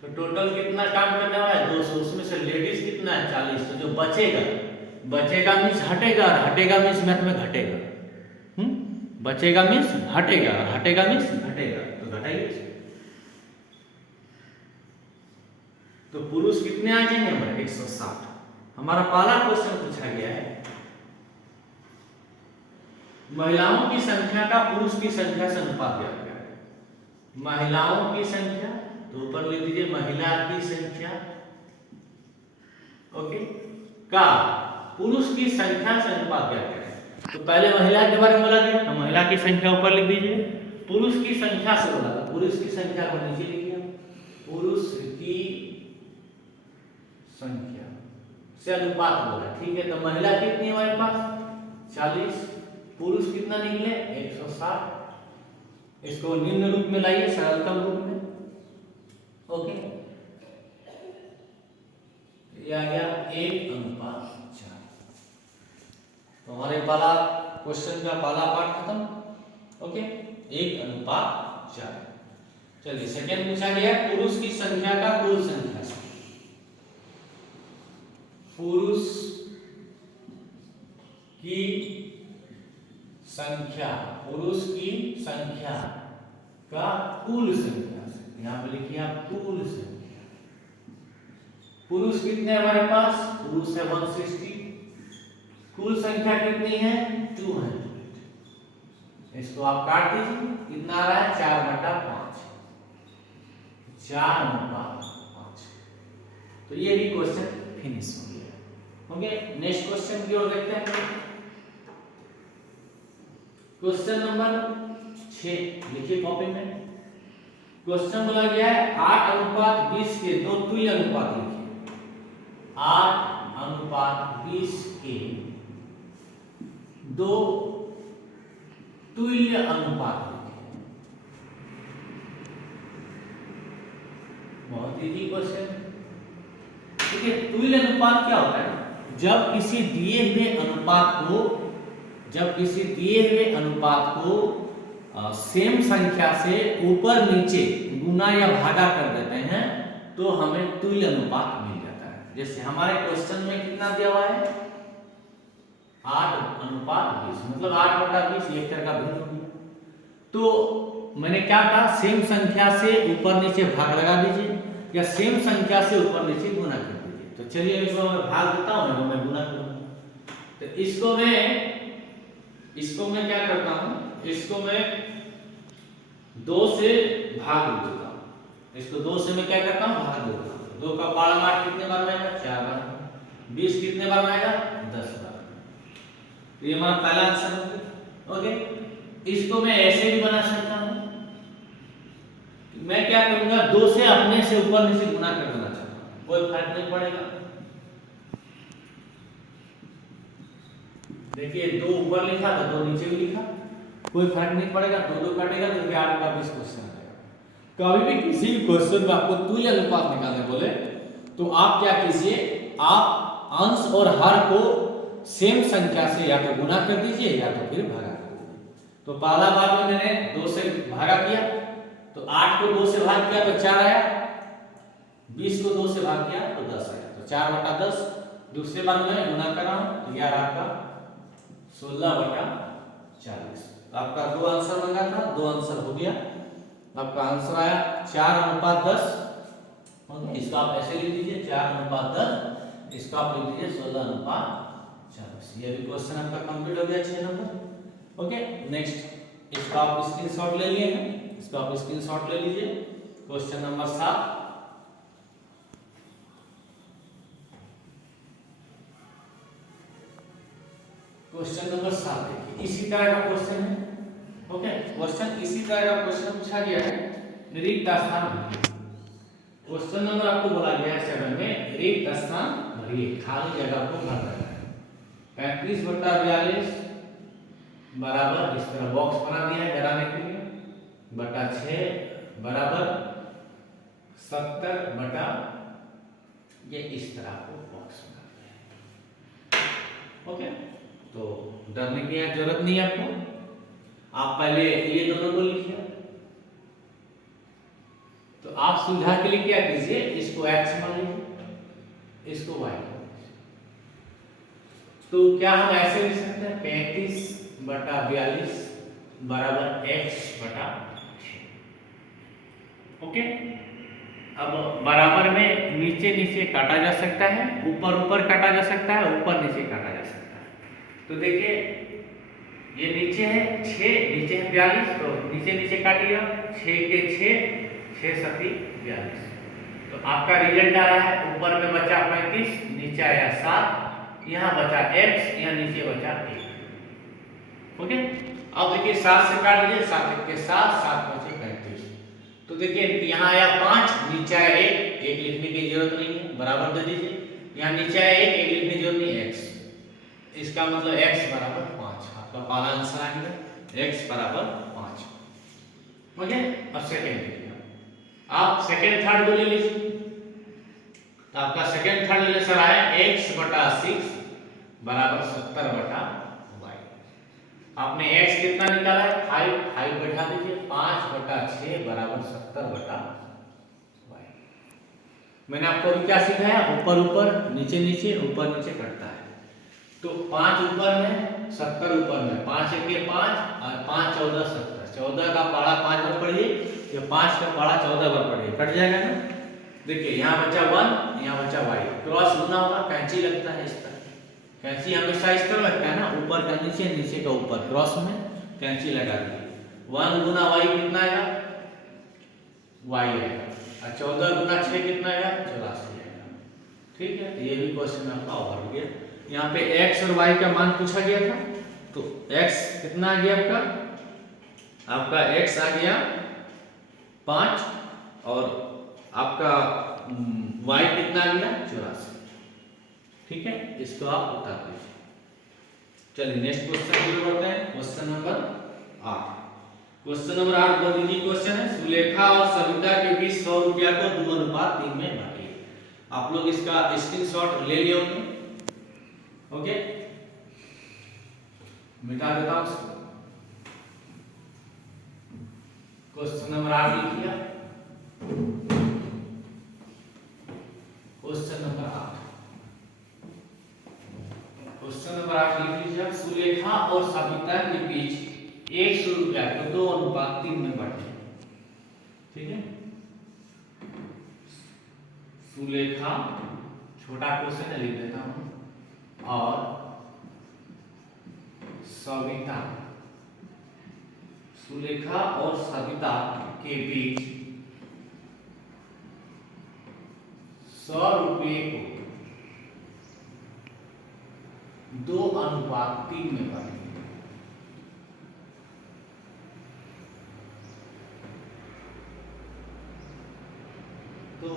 तो टोटल कितना काम करने वाला है 200, उसमें से लेडीज कितना है 40, तो जो बचेगा मीन्स हटेगा, और हटेगा मीन्स मैथ में घटेगा। बचेगा मीन्स हटेगा, और हटेगा मीन्स घटेगा, तो घटाइए। तो पुरुष कितने आ जाएंगे हमारे 160। हमारा पहला क्वेश्चन पूछा गया है महिलाओं की संख्या का पुरुष की संख्या से अनुपात ज्ञात करें। महिलाओं की संख्या, तो ऊपर लिख दीजिए महिला की संख्या, ओके, का पुरुष की संख्या से अनुपात ज्ञात करें। तो पहले महिला के बारे में बोला गया, तो महिला की संख्या ऊपर लिख दीजिए, पुरुष की संख्या से बोला था, पुरुष की संख्या को नीचे लिखिए, पुरुष की संख्या से अनुपात बोला, ठीक है। तो महिला कितनी हमारे पास 40, पुरुष कितना निकले 160। इसको निम्न रूप में लाइए, सरलतम रूप में, ओके, या 1:4। तो हमारे पहला क्वेश्चन का पहला पार्ट खत्म, ओके, 1:4। चलिए सेकंड पूछा गया पुरुष की संख्या का कुल संख्या से, पुरुष की संख्या, पुरुष की संख्या का कुल संख्या से, यहां पे लिखिए आप कुल संख्या। पुरुष कितने हमारे पास, पुरुष है 160, कुल संख्या कितनी है 200। इसको आप काट दीजिए, कितना आ रहा है 4/5, 4:5। तो ये भी क्वेश्चन फिनिश हो गया। ओके, नेक्स्ट क्वेश्चन की ओर देखते हैं। क्वेश्चन नंबर 6 लिखिए कॉपी में। क्वेश्चन बोला गया है 8:20 के दो तुल्य अनुपात लिखिए। 8:20 के दो तुल्य अनुपात लिखिए। बहुत इजी क्वेश्चन, ठीक है। तुल्य अनुपात क्या होता है, जब किसी दिए हुए अनुपात को सेम संख्या से ऊपर नीचे गुना या भागा कर देते हैं तो हमें तुल्य अनुपात मिल जाता है। जैसे हमारे क्वेश्चन में कितना दिया हुआ है 8:20, मतलब 8/20 एक तरह का भिन्न हो गया। तो मैंने क्या कहा, सेम संख्या से ऊपर नीचे भाग लगा दीजिए या सेम संख्या से ऊपर नीचे गुना कर दीजिए। तो चलिए इसको मैं भाग देता हूं, मैं गुना करूंगा। तो इसको मैं क्या करता हूं, इसको मैं 2 से भाग देता हूं। इसको 2 से मैं क्या करता हूं, भाग देता हूं। 2 का पाला मार कितने बार में आएगा 4 बार। 20 कितने बार में आएगा 10 बार। तो ये हमारा पहला आंसर हो गया, ओके। इसको मैं ऐसे भी बना सकता हूं, मैं क्या करूंगा 2 से अपने से ऊपर नीचे गुना कर देना चाहता हूं, कोई फर्क नहीं पड़ेगा। देखिए 2 ऊपर लिखा था 2 नीचे भी लिखा, कोई फर्क नहीं पड़ेगा। 2 काटेगा तो 8/20 क्वेश्चन आ जाएगा। कभी भी किसी भी क्वेश्चन में आपको तुल्य अनुपात निकालने बोले तो आप क्या कीजिए, आप अंश और हर को सेम संख्या से या तो गुना कर दीजिए या तो फिर भागा कर दीजिए। तो पहला बार में मैंने 2 से भागा किया तो 8 को 2 से भाग किया तो 4 आया, 20 को 2 से भाग किया तो 10 आया, तो 4/10। दूसरे बार में गुना कर रहा हूं तो 11 आपका 16/40। आपका 2 आंसर मांगा था, 2 आंसर हो गया। आपका आंसर आया 4:10। इसको आप ऐसे लिख दीजिए 4:10, इसको आप लिख दीजिए 16:40। ये भी क्वेश्चन आपका कंप्लीट हो गया 6 नंबर, ओके। नेक्स्ट इसको आप स्क्रीनशॉट ले लिए हैं, इसको आप स्क्रीनशॉट ले लीजिए। क्वेश्चन नंबर 7, क्वेश्चन नंबर 7 देखिए, इसी तरह का क्वेश्चन है, ओके। क्वेश्चन इसी तरह का क्वेश्चन पूछा गया है, रिक्त स्थान भरिए। क्वेश्चन नंबर आपको बोला गया है 7 में रिक्त स्थान भरिए, खाली जगह को भरना है। 35/42 बराबर, इस तरह बॉक्स बना दिया है डराने के लिए, बटा 6 बराबर 70 बटा, ये इस तरह को बॉक्स बना दिया है, ओके। तो डरने की यहाँ जरूरत नहीं है आपको। आप पहले ये दोनों को लिखिए। तो आप सुविधा के लिए क्या कीजिए, इसको x मान लीजिए, इसको y मान लीजिए। तो क्या हम ऐसे लिख सकते हैं 35/42 बराबर x बटा 6। ओके, अब बराबर में नीचे नीचे काटा जा सकता है, ऊपर ऊपर काटा जा सकता है, ऊपर नीचे काटा जा सकता है। तो देखिए ये नीचे है 6, नीचे है 42, तो नीचे नीचे काटिएगा, 6 के 6 सती 42। तो आपका रिजल्ट आ रहा है, ऊपर में बचा 35, नीचे आया 7, यहाँ बचा x, यहाँ नीचे बचा 1। ओके, अब देखिए 7 से काट दीजिए, 7 के 7, 7 बचे 35। तो देखिए यहाँ आया 5, नीचे आया 1, 1 लिखने की जरूरत नहीं है, बराबर दे दीजिए। यहाँ नीचे आया 1, 1 लिखने की जरूरत नहीं है, x, इसका मतलब x बराबर 5। आपका पहला आंसर आ गया, x बराबर 5। ओके, अब सेकंड देखिए, आप सेकंड थर्ड को ले लीजिए। तो आपका सेकंड थर्ड रिलेशन आया x बटा 6 बराबर 70/y। आपने x कितना निकाला है 5, 5 बैठा दीजिए, 5/6 बराबर 70/y। मैंने आपको अभी क्या सिखाया, ऊपर ऊपर नीचे नीचे ऊपर नीचे कटता है। तो 5 ऊपर में 70 ऊपर में, 5 1 5 और 5 14 70, 14 का पारा 5 बार पढ़िए, ये 5 का पारा 14 बार पढ़िए, कट जाएगा ना। देखिए यहाँ बचा 1, यहाँ बचा y, क्रॉस गुना होगा, कैंची लगता है इस तरह। कैंची हमेशा इस तरह लगता है ना, ऊपर का नीचे, नीचे का ऊपर, क्रॉस में कैंची लगा दीजिए। 1 गुना y कितना आएगा, y आएगा, और 14 गुना 6 कितना आएगा, 84 आएगा। ठीक है, ये भी क्वेश्चन आपका ओवर हो गया। यहाँ पे x और y का मान पूछा गया था, तो x कितना आ गया आपका x आ गया 5 और आपका y कितना आ गया 84। ठीक है, इसको आप उतार दीजिए। चलिए नेक्स्ट क्वेश्चन शुरू करते हैं, क्वेश्चन नंबर 8। क्वेश्चन नंबर 8 बहुत इजी क्वेश्चन है। सुलेखा और सविता के बीच 100 रुपया को 2:3 में बांटिए। आप लोग इसका स्क्रीनशॉट ले लिए होंगे। ओके, मिटा देता हूं इसको। क्वेश्चन नंबर 8 लिख लिया। क्वेश्चन नंबर 8, क्वेश्चन नंबर 8 लिख लीजिए। सुलेखा और सविता के बीच 100 रुपया को 2:3 में बांटे। ठीक है, सुलेखा, छोटा क्वेश्चन है, लिख देता हूं, और सविता, सुलेखा और सविता के बीच 100 रुपये को 2:3 में बांटे। तो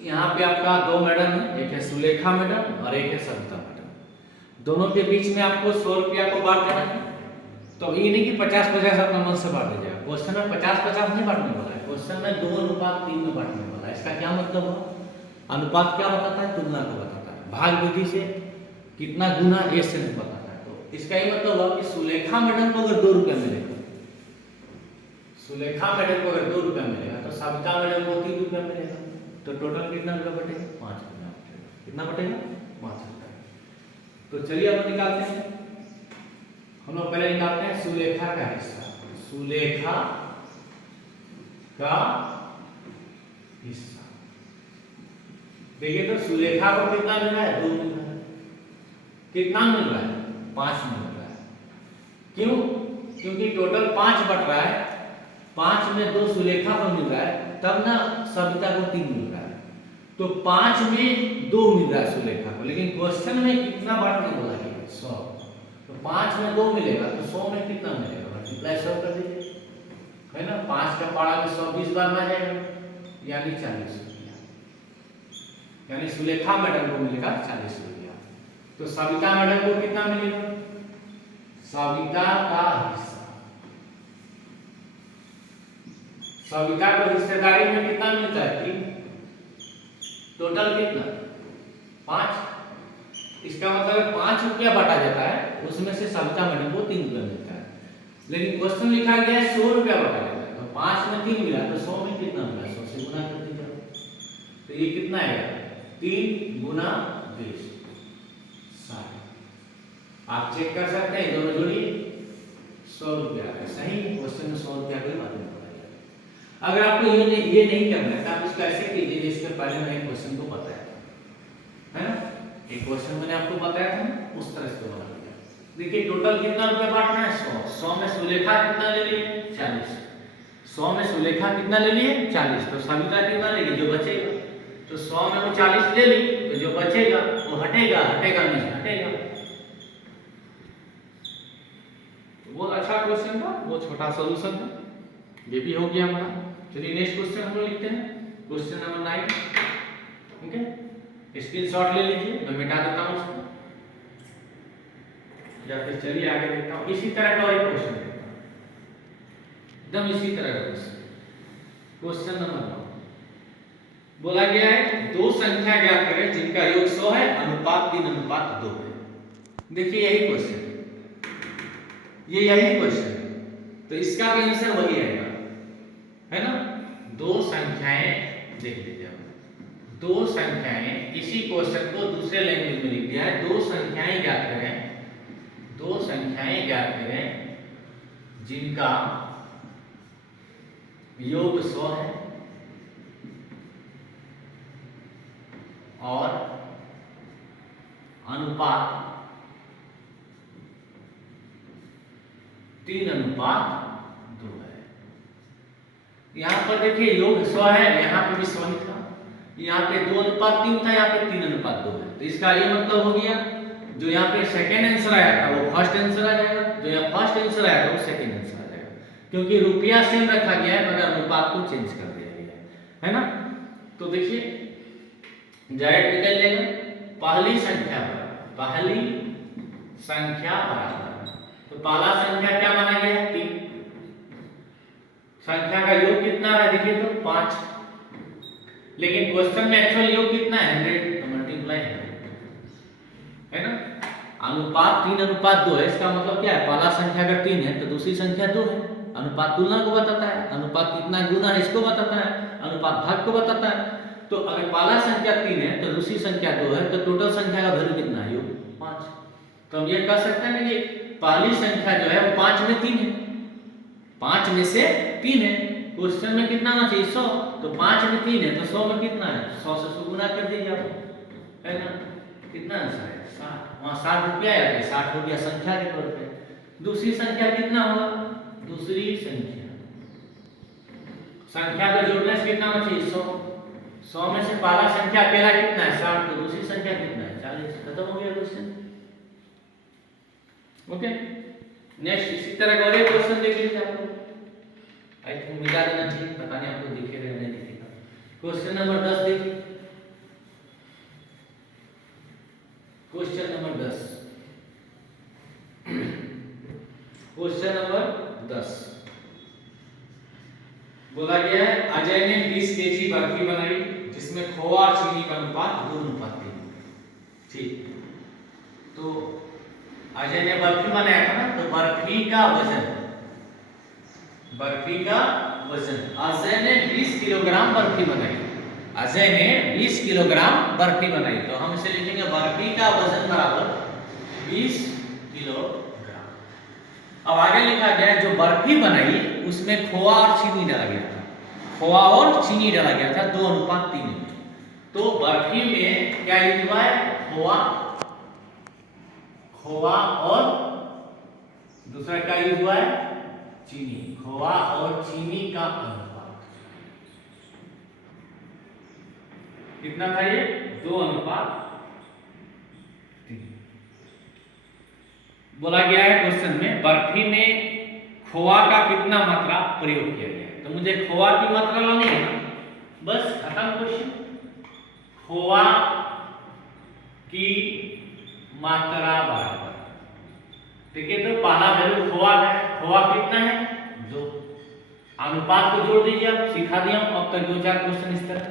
यहाँ पे आपका 2 मैडम है, एक है सुलेखा मैडम और एक है सविता मैडम। दोनों के बीच में आपको 100 रुपया को बांट देना है। तो ये नहीं कि 50-50 अपना मन से बांट दीजिएगा। क्वेश्चन में 50-50 नहीं बांटने वाला है, क्वेश्चन में 2:3 में बांटने वाला है। इसका क्या मतलब हुआ, अनुपात क्या बताता है, तुलना को बताता है। भाग विधि से कितना गुना ये से नहीं बताता है। तो इसका ये मतलब हुआ कि सुलेखा मैडम को अगर 2 रुपया मिलेगा, सुलेखा मैडम को अगर 2 रुपया मिलेगा, तो सविता मैडम को 3 रुपया मिलेगा। तो टोटल कितना रुपया बटेगा, 5 रुपया बटेगा। कितना बटेगा, 5 रुपया। तो चलिए अब निकालते हैं। हम लोग पहले निकालते हैं सुलेखा का हिस्सा। सुलेखा का हिस्सा, देखिए तो सुलेखा को कितना मिल रहा है, 2 मिल रहा है। कितना मिल रहा है, 5 मिल रहा है। क्यों, क्योंकि टोटल 5 बट रहा है, 5 में 2 सुलेखा को मिल रहा है, तब ना सविता को 3 मिल रहा है। तो 5 में 2 मिल रहा है सुलेखा को, लेकिन क्वेश्चन में कितना बांटने बोला है, 100। तो 5 में 2 मिलेगा, तो 100 में कितना मिलेगा, मल्टीप्लाई 100 कर दीजिए, है ना। 5 का पारा में 100 20 बार में जाएगा, यानी 40 रुपया। यानी सुलेखा मैडम को मिलेगा 40 रुपया। तो सविता मैडम को कितना मिलेगा, सविता का हिस्सा, सविता को हिस्सेदारी में कितना मिलता है, 3। टोटल कितना, 5। इसका मतलब 5 रुपया बांटा जाता है, उसमें से सविता मैडम को 3 रुपया मिलता है। लेकिन क्वेश्चन लिखा गया है 100 रुपया बांटा जाता है, तो 5 में 3 मिला तो 100 में कितना मिला, 100 से गुना कर दीजिए। तो ये कितना आएगा, 3 गुना 20 60। आप चेक कर सकते हैं, दोनों जोड़िए 100 रुपया है। सही, क्वेश्चन में 100 रुपया कोई बात नहीं पड़ेगा। अगर आपको ये नहीं करना है तो आप इसको ऐसे कीजिए, जिसके पहले मैंने क्वेश्चन को बताया है ना, एक क्वेश्चन मैंने आपको बताया था ना, उस तरह से बना लिया। देखिए टोटल कितना रुपया बांटना है, 100। 100 में सुलेखा कितना ले लिए, 40। 100 में सुलेखा कितना ले लिए, 40। तो सविता कितना लेगी, जो बचेगा। तो 100 में वो 40 ले ली, तो जो बचेगा वो हटेगा, हटेगा नहीं हटेगा। बहुत अच्छा क्वेश्चन था, वो छोटा सॉल्यूशन था, ये भी हो गया हमारा। चलिए नेक्स्ट क्वेश्चन हम लोग लिखते हैं, क्वेश्चन नंबर 9। ठीक है, स्क्रीनशॉट ले लीजिए, मैं मिटा देता हूं इसको, या फिर चलिए आगे देखता हूं। इसी तरह का एक क्वेश्चन देखता हूं, एकदम इसी तरह का क्वेश्चन। क्वेश्चन नंबर 9 बोला गया है, दो संख्या ज्ञात करें जिनका योग 100 है, अनुपात 3:2 है। देखिए यही क्वेश्चन, ये यही क्वेश्चन, तो इसका भी आंसर वही आएगा, है ना। दो संख्याएं देख लीजिए, दो संख्याएं, इसी क्वेश्चन को दूसरे लैंग्वेज में लिख दिया है। दो संख्याएं ज्ञात करें, दो संख्याएं ज्ञात करें जिनका योग 100 है और अनुपात 3:2 है। यहां पर देखिए योग 100 है, यहां पे भी 100 लिखा, यहाँ पे 2:3 था, यहाँ पे 3:2 है। तो इसका ये मतलब हो गया, जो यहाँ पे सेकेंड आंसर आया था वो फर्स्ट आंसर आ जाएगा, जो यहाँ फर्स्ट आंसर आया था वो सेकेंड आंसर आ जाएगा, क्योंकि रुपया सेम रखा गया है मगर अनुपात को चेंज कर दिया गया है ना। तो देखिए डायरेक्ट निकल जाएगा, पहली संख्या बराबर, तो पहला संख्या क्या माना गया है, 3। संख्या का योग कितना है देखिए तो 5, लेकिन क्वेश्चन में एक्चुअल योग कितना है, 100, तो मल्टीप्लाई है ना। अनुपात 3:2 है, इसका मतलब क्या है, पहला संख्या अगर 3 है तो दूसरी संख्या 2 है। अनुपात तुलना को बताता है, अनुपात कितना गुना है इसको बताता है, अनुपात भाग को बताता है। तो अगर पहला संख्या 3 है तो दूसरी संख्या 2 है, तो टोटल संख्या का वैल्यू कितना है, योग 5। तो हम ये कह सकते हैं ना कि पहली संख्या जो है वो 5 में 3 है, 5 में से 3 है। क्वेश्चन में कितना आना चाहिए, 100, तो 5 में 3 है तो 100 में कितना है, 100 से 100 गुना कर दीजिए आप, है ना। कितना आंसर है, 60। वहां 60 रुपया आया था, 60 हो गया संख्या के तौर पे। दूसरी संख्या कितना होगा, दूसरी संख्या को जोड़ने से कितना होना चाहिए, 100। 100 में से पहला संख्या अकेला कितना है, 60, तो दूसरी संख्या कितना है, 40। खत्म हो गया क्वेश्चन। ओके, नेक्स्ट इसी तरह का और एक क्वेश्चन देख लीजिए आप लोग, आई थिंक मिटा देना चाहिए, पता नहीं आपको दिखेगा नहीं दिखेगा। क्वेश्चन नंबर 10 देखिए, क्वेश्चन नंबर 10, क्वेश्चन नंबर 10 बोला गया है, अजय ने 20 केजी बर्फी बनाई जिसमें खोआ और चीनी का अनुपात 2:3। ठीक, तो अजय ने बर्फी बनाया था ना, तो बर्फी का वजन अजय ने 20 किलोग्राम बर्फी बनाई, अजय ने 20 किलोग्राम बर्फी बनाई, तो हम इसे लिखेंगे बर्फी का वजन बराबर 20 किलोग्राम। अब आगे लिखा गया है जो बर्फी बनाई उसमें खोआ और चीनी डाला गया था, खोआ और चीनी डाला गया था 2:3 में। तो बर्फी में क्या यूज हुआ है, खोआ और दूसरा क्या यूज हुआ है, चीनी। खोआ और चीनी का अनुपात कितना था, ये 2:3 बोला गया है। क्वेश्चन में बर्फी में खोआ का कितना मात्रा प्रयोग किया गया है, तो मुझे खोआ की मात्रा लानी है ना, बस खत्म क्वेश्चन। खोआ की मात्रा बराबर, देखिए तो पहला वैल्यू खोआ है, खोआ कितना है, 2। अनुपात को जोड़ दीजिए, आप सिखा दिया अब तक 2-4 क्वेश्चन इस तरह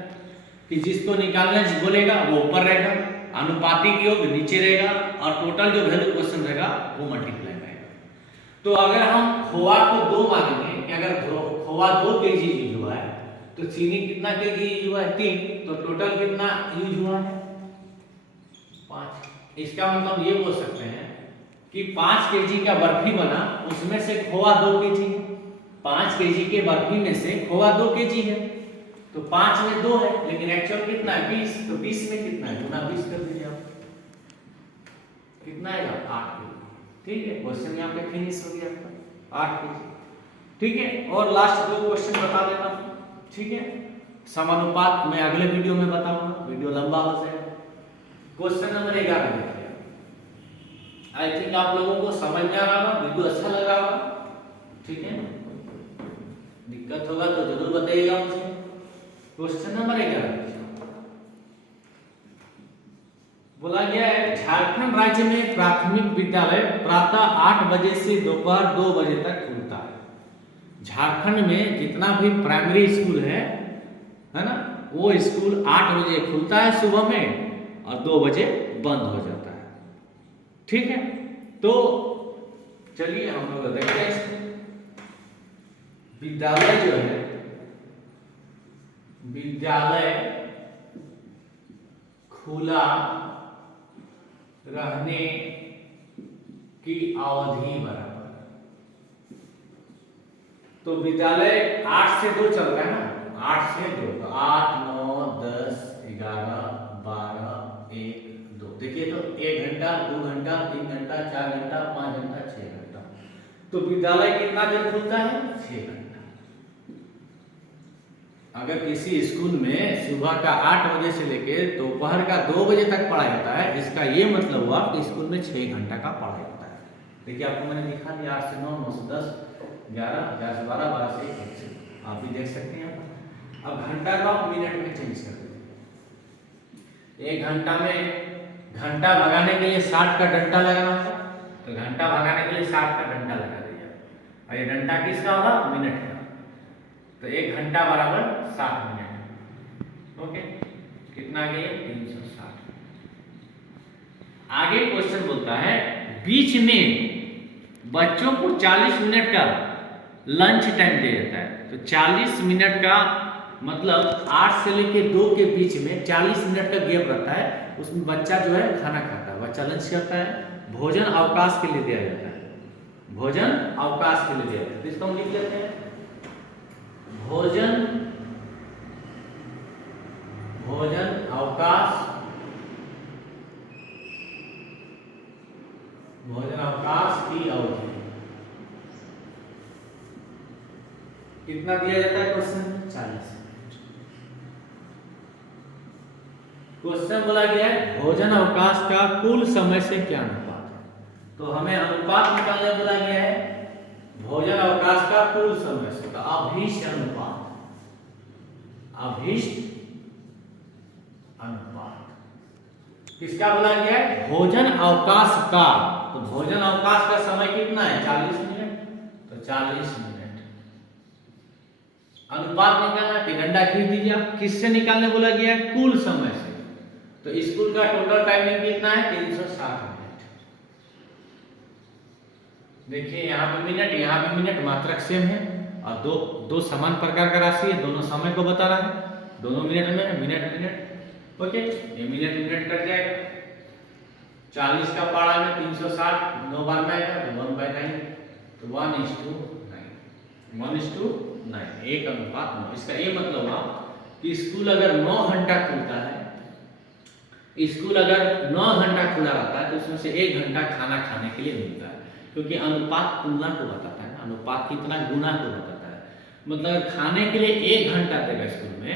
कि जिसको निकालना बोलेगा वो ऊपर रहेगा, अनुपातिक योग नीचे रहेगा और टोटल जो वैल्यू क्वेश्चन रहेगा वो मल्टीप्लाई रहेगा। तो अगर हम खोआ को 2 मानेंगे कि अगर खोआ 2 kg यूज हुआ है तो चीनी कितना kg यूज हुआ है 3, तो टोटल कितना यूज हुआ है 5। इसका मतलब ये बोल सकते हैं कि 5 kg का बर्फी बना, उसमें से खोआ 2 kg है। 5 kg के बर्फी में से खोआ 2 kg है, तो 5 में 2 है, लेकिन एक्चुअल कितना है 20, तो 20 में कितना है गुना 20 कर दीजिए आप, कितना आएगा 8 kg। ठीक है, क्वेश्चन यहाँ पे फिनिश हो गया आपका 8 kg। ठीक है, और लास्ट 2 क्वेश्चन बता देता हूँ। ठीक है, समानुपात मैं अगले वीडियो में बताऊंगा, वीडियो लंबा हो जाएगा। क्वेश्चन नंबर 11 देखिए। आई थिंक आप लोगों को समझ में आ रहा होगा, वीडियो अच्छा लग रहा होगा। ठीक है, दिक्कत होगा तो जरूर बताइएगा मुझे। क्वेश्चन नंबर 11 बोला गया है झारखंड राज्य में प्राथमिक विद्यालय प्रातः 8 बजे से दोपहर 2 बजे तक खुलता है। झारखंड में जितना भी प्राइमरी स्कूल है ना, वो स्कूल 8 बजे खुलता है सुबह में और 2 बजे बंद हो जाता है। ठीक है, तो चलिए हम लोग देखते हैं विद्यालय जो है, विद्यालय खुला रहने की अवधि बराबर, तो विद्यालय 8 से 2 चलता है ना, 8 से 2, तो 8, 9, 10, 11, 12, 1, 2। देखिए तो 1 घंटा, 2 घंटा, 3 घंटा, 4 घंटा, 5 घंटा, 6 घंटा। तो विद्यालय कितना देर खुलता है 6 घंटा। अगर किसी स्कूल में सुबह का 8 बजे से लेकर दोपहर का 2 बजे तक पढ़ाई होता है, इसका ये मतलब हुआ कि स्कूल में 6 घंटा का पढ़ाई होता है। देखिए आपको मैंने दिखा दिया 8 से 9, 9 से 10, 11, 11 से 12, 12 से 1, 1 से, आप भी देख सकते हैं। अब घंटा को आप मिनट में चेंज कर दीजिए। 1 घंटा में घंटा भगाने के लिए 60 का डंडा लगाना है, तो घंटा भगाने के लिए 60 का डंडा लगा दीजिए। और ये डंडा किसका होगा मिनट का, तो 1 घंटा बराबर 7 मिनट। ओके, कितना आ गया 360। आगे क्वेश्चन बोलता है बीच में बच्चों को 40 मिनट का लंच टाइम दिया जाता है। तो 40 मिनट का मतलब 8 से लेकर 2 के बीच में 40 मिनट का गैप रहता है, उसमें बच्चा जो है खाना खाता है, बच्चा लंच करता है। भोजन अवकाश के लिए दिया जाता है, भोजन अवकाश के लिए दिया जाता है। तो इसको हम लिख लेते हैं भोजन अवकाश, भोजन अवकाश की अवधि कितना दिया जाता है क्वेश्चन 40 मिनट। क्वेश्चन बोला गया है भोजन अवकाश का कुल समय से क्या अनुपात है। तो हमें अनुपात निकालने बोला गया है भोजन अवकाश का कुल समय से, तो अभिष्ट अनुपात, अभिष्ट अनुपात किसका बोला गया है भोजन अवकाश का। तो भोजन अवकाश का समय कितना है 40 मिनट, तो 40 मिनट। अनुपात निकालना कि डंडा खींच दीजिए आप, किससे निकालने बोला गया है कुल समय से। तो स्कूल का टोटल टाइमिंग कितना है 360 मिनट। देखिए यहाँ पे मिनट, यहाँ पे मिनट, मात्रक सेम है और दो समान प्रकार का राशि है, दोनों समय को बता रहा है, दोनों मिनट में मिनट मिनट। ओके, ये मिनट मिनट कट जाएगा। 40 का पारा में 360 9 बार में आएगा तो 1/9, तो 1:9, 1:9, 1:9। इसका ये मतलब हुआ कि स्कूल अगर 9 घंटा खुलता है, स्कूल अगर 9 घंटा खुला रहता है तो उसमें से 1 घंटा खाना खाने के लिए मिलता है, क्योंकि अनुपात तुलना को बताता है, अनुपात कितना गुना को बताता है। मतलब खाने के लिए 1 घंटा देगा स्कूल में,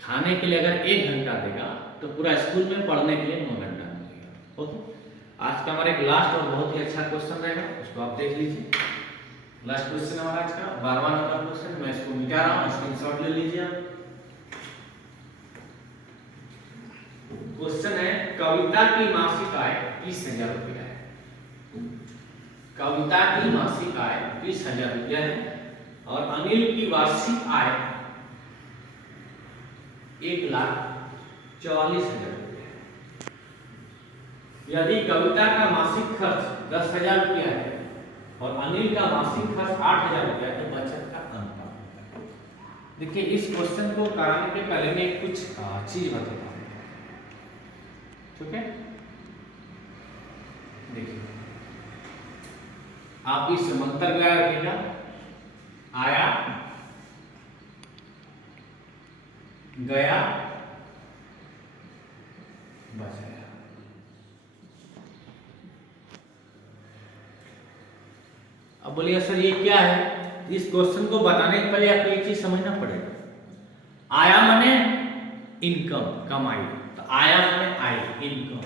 खाने के लिए अगर 1 घंटा देगा तो पूरा स्कूल में पढ़ने के लिए 9 घंटा मिलेगा। ओके, आज का हमारा एक लास्ट और बहुत ही अच्छा क्वेश्चन रहेगा, उसको आप देख लीजिए। लास्ट क्वेश्चन हमारा आज का 12वां नंबर क्वेश्चन, मैं इसको मिटा रहा हूँ, स्क्रीनशॉट ले लीजिए आप। क्वेश्चन है कविता की मासिक आय 20,000 रुपया है। कविता की मासिक आय 20,000 रुपया है और अनिल की वार्षिक आय 1,44,000 रुपया है। यदि कविता का मासिक खर्च 10,000 रुपया है और अनिल का मासिक खर्च 8,000 रुपया है, तो बचत का अनुपात होता है। देखिए इस क्वेश्चन को कराने के पहले मैं कुछ चीज बताता हूँ, ठीक है। देखिए आप इस मंत्र में रखिएगा, आया गया बचाया। अब बोलिए सर ये क्या है? इस क्वेश्चन को बताने के पहले आपको एक चीज समझना पड़ेगा। आया माने इनकम, कमाई, तो आया माने आय, इनकम।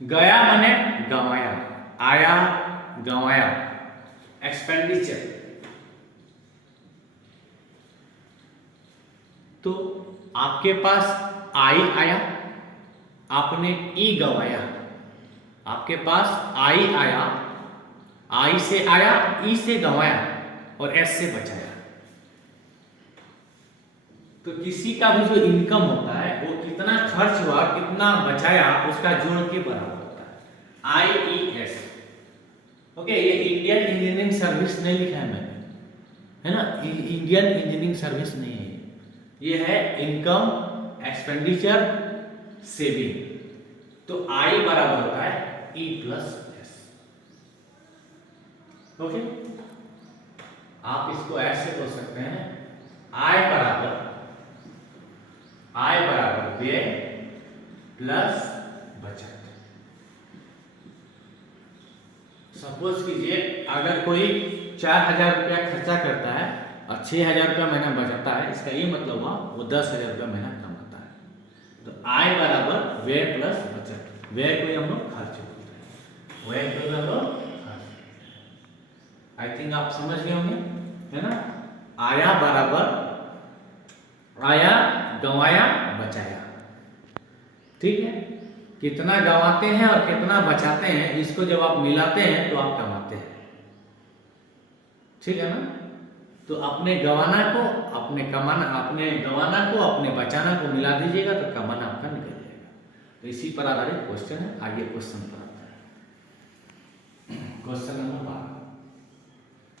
गया माने गंवाया, आया गंवाया, एक्सपेंडिचर। तो आपके पास आई आया, आपने ई गंवाया, आपके पास आई आया, आई से आया, ई से गंवाया और एस से बचाया। तो किसी का भी जो इनकम होता है वो कितना खर्च हुआ, कितना बचाया, उसका जोड़ के बराबर होता है, आई ई एस। ओके, ये इंडियन इंजीनियरिंग सर्विस नहीं लिखा है मैंने, है ना, इंडियन इंजीनियरिंग सर्विस नहीं है, ये है इनकम, एक्सपेंडिचर, सेविंग। तो आई बराबर होता है ई प्लस एस। ओके, आप इसको ऐसे बोल सकते हैं, आय बराबर व्यय प्लस बचत। सपोज कीजिए अगर कोई 4,000 रुपया खर्चा करता है और 6,000 रुपया महीना बचाता है, इसका ये मतलब हुआ वो 10,000 रुपया महीना कमाता है। तो आय बराबर व्यय प्लस बचत। व्यय को हम लोग खर्च बोलते हैं, व्यय को हम लोग खर्च। आई थिंक आप समझ गए होंगे, है ना। आया बराबर आया, गंवाया, बचाया, ठीक है। कितना गंवाते हैं और कितना बचाते हैं, इसको जब आप मिलाते हैं तो आप कमाते हैं, ठीक है ना। तो अपने गंवाना को अपने कमाना, अपने गंवाना को अपने बचाना को मिला दीजिएगा तो कमाना आपका निकल जाएगा। तो इसी पर आधारित क्वेश्चन है। आइए क्वेश्चन पर आता है। क्वेश्चन नंबर 12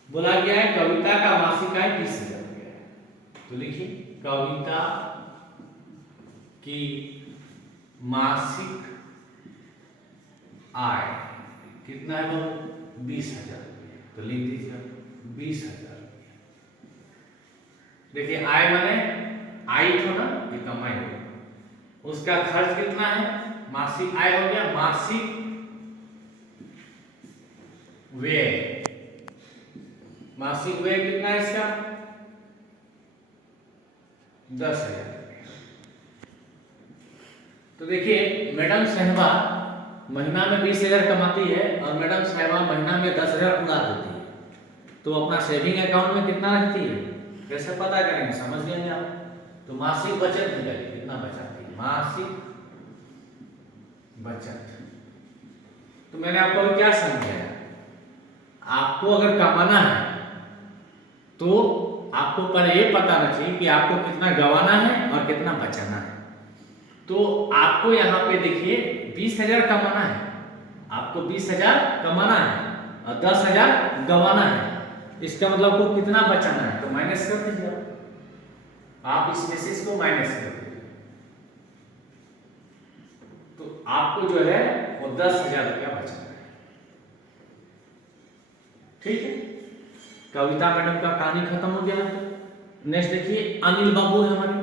बोला गया है कविता का मासिक आय 30,000 रुपया है। तो लिखिए कविता की मासिक आय कितना है? 20,000 रुपया। तो लिख दीजिए 20,000 रुपया। देखिए आय माने आई थो ना, ये कमाई हो गया। उसका खर्च कितना है? मासिक आय हो गया, मासिक व्यय, मासिक व्यय कितना है इसका? 10,000। तो देखिए मैडम साहबा महीना में 20,000 कमाती है और मैडम साहबा महीना में 10,000 उड़ा देती है। तो अपना सेविंग अकाउंट में कितना रखती है, कैसे पता करेंगे? समझ लेंगे आप। तो मासिक बचत निकालिए, कितना बचाती है मासिक बचत। तो मैंने आपको अभी क्या समझाया, आपको अगर कमाना है तो आपको पहले ये पता होना चाहिए कि आपको कितना गंवाना है और कितना बचाना है। तो आपको यहाँ पे देखिए 20,000 कमाना है, आपको 20,000 कमाना है और 10,000 गंवाना है। इसका मतलब आपको कितना बचाना है? तो माइनस कर दीजिए आप इस में से इसको माइनस कर दीजिए। तो आपको जो है वो 10,000 रुपया बचाना है, ठीक है। कविता मैडम का कहानी खत्म हो गया। नेक्स्ट देखिए अनिल बाबू है हमारे।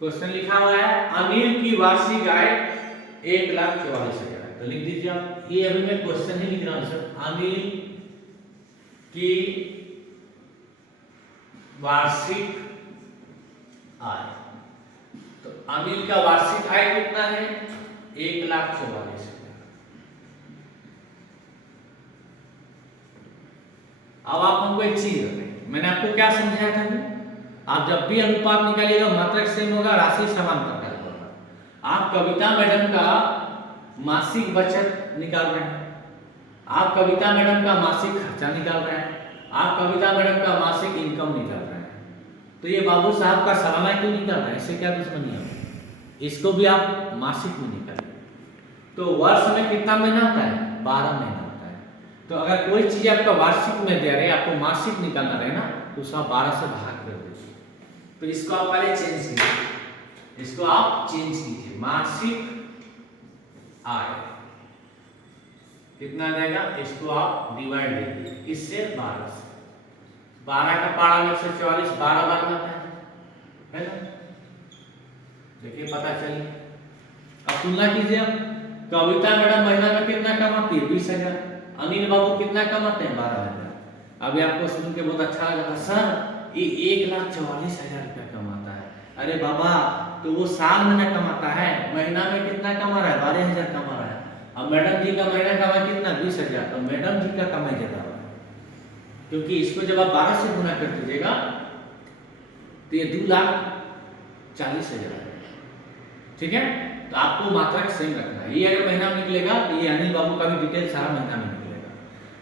क्वेश्चन लिखा हुआ है अनिल की वार्षिक आय 1,44,000। तो लिख दीजिए आप, ये अभी मैं क्वेश्चन ही लिख रहा हूं सर। अनिल की वार्षिक आय, तो अनिल का वार्षिक आय कितना है? 1,44,000। अब आप हमको एक चीज बताइए, मैंने आपको क्या समझाया था कि आप जब भी अनुपात निकालिएगा मात्रक सेम होगा, राशि समांतर होगा। आप कविता मैडम का मासिक बचत निकाल रहे हैं, आप कविता मैडम का मासिक खर्चा निकाल रहे हैं, आप कविता मैडम का मासिक इनकम निकाल रहे हैं। तो ये बाबू साहब का सालाना क्यों निकाल रहे हैं? इससे क्या दुश्मनी है? इसको भी आप मासिक में निकालिए। तो वर्ष में कितना महीना होता है? 12 महीना होता है। तो अगर कोई चीज आपका वार्षिक में दे रहे, आपको मासिक निकालना रहे ना, तो उसका 12 से भाग कर दीजिए। तो इसको आप पहले चेंज कीजिए, इसको आप चेंज कीजिए। मासिक आय कितना देगा, इसको आप डिवाइड दीजिए इससे 12 से। 12 का पारा में 144, 12 बार आता है ना? देखिए पता चलिए। अब तुलना कीजिए। कविता मैडम महीना में कितना कमाती है? 20,000। अनिल बाबू कितना कमाते हैं? 12,000। अभी आपको सुन के बहुत अच्छा लगा, सर ये 1,44,000 रुपया कमाता है। अरे बाबा, तो वो साल में ना कमाता है, महीना में कितना कमा रहा है? 12,000 कमा रहा है। अब मैडम जी का महीना कमाई कितना? 20,000। तो मैडम जी का कमाई ज्यादा होगा, क्योंकि इसको जब आप 12 से गुना कर दीजिएगा तो ये 2,40,000। ठीक है, तो आपको मात्रा का सेम रखना है। ये अगर महीना में निकलेगा तो ये अनिल बाबू का भी डिटेल सारा महीना में निकलेगा।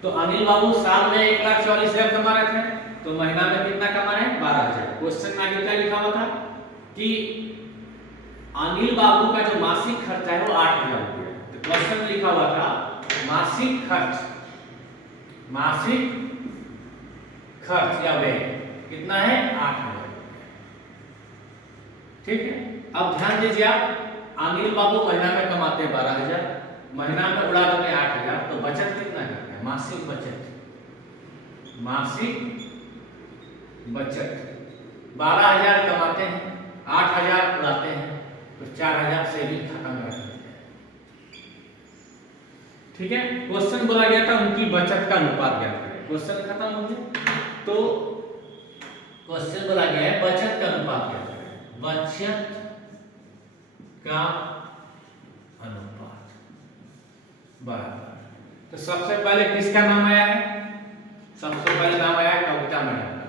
तो अनिल बाबू साल में 1,44,000 कमा रहे थे, तो महीना में कितना कमा रहे हैं? 12,000। क्वेश्चन में आगे क्या लिखा हुआ था कि अनिल बाबू का जो मासिक खर्च है वो 8,000 रुपया। तो क्वेश्चन में लिखा हुआ था मासिक खर्च या व्यय कितना है? 8,000। ठीक है, अब ध्यान दीजिए आप, अनिल बाबू महीना में कमाते हैं 12,000, महीना में उड़ा देते हैं 8,000, तो बचत कितना करते हैं? मासिक बचत 12,000 कमाते हैं, 8,000 उड़ाते हैं, तो 4,000 से भी खत्म कर देते हैं। ठीक है, क्वेश्चन बोला गया था उनकी बचत का अनुपात ज्ञात करें। क्वेश्चन खत्म हो गया। तो क्वेश्चन बोला गया है बचत का अनुपात ज्ञात करें। बचत का अनुपात बराबर, तो सबसे पहले किसका नाम आया है? सबसे पहले नाम आया कविता मैडम का।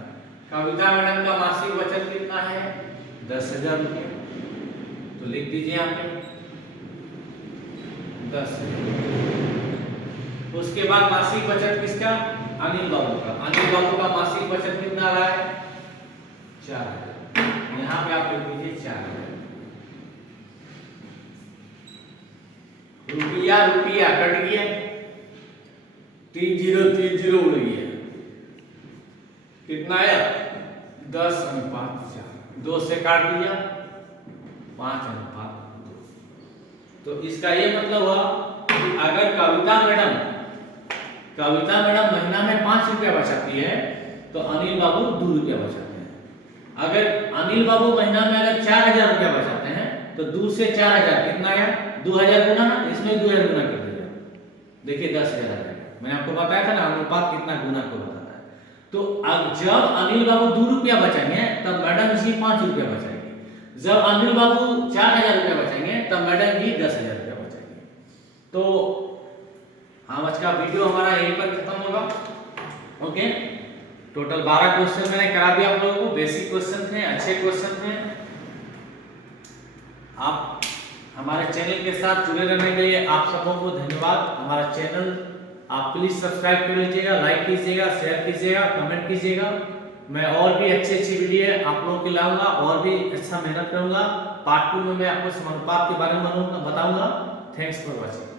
कविता मैडम का मासिक बचत कितना है? 10,000 रुपये। तो लिख दीजिए यहाँ पे 10,000। उसके बाद मासिक बचत किसका? अनिल बाबू का। अनिल बाबू का मासिक बचत कितना रहा है? 4,000। यहाँ पे आप लिख दीजिए 4,000। रुपया कट गया, 30 उड़ गया, कितना है? 10:4। 2 से काट दिया, 5:2। तो इसका ये मतलब हुआ कि अगर कविता मैडम महीना में 5 रुपया बचाती है तो अनिल बाबू 2 रुपया बचाते हैं। अगर अनिल बाबू महीना में अगर 4,000 रुपया बचाते हैं तो 2 से 4,000 कितना आया? 2,000 गुना ना, इसमें 2,000 गुना कर दीजिए। देखिए 10,000 आ जाएगा। मैंने आपको बताया था ना अनुपात कितना गुना को बताता है। तो अब जब अनिल बाबू 2 रुपया बचाएंगे तब मैडम जी 5 रुपया बचाएंगे। जब अनिल बाबू 4,000 रुपया बचाएंगे तब मैडम जी 10,000 रुपया बचाएंगे। तो आज का वीडियो हमारा यहीं पर खत्म होगा। ओके, टोटल 12 क्वेश्चन मैंने करा दिया आप लोगों को। बेसिक क्वेश्चन थे, अच्छे क्वेश्चन थे। आप हमारे चैनल के साथ जुड़े रहने के लिए आप सबों को धन्यवाद। हमारा चैनल आप प्लीज सब्सक्राइब कर लीजिएगा, लाइक कीजिएगा, शेयर कीजिएगा, कमेंट कीजिएगा। मैं और भी अच्छी वीडियो आप लोगों के लाऊंगा, और भी अच्छा मेहनत करूंगा। पार्ट 2 में मैं आपको समानुपात के बारे में बताऊंगा। Thanks for watching.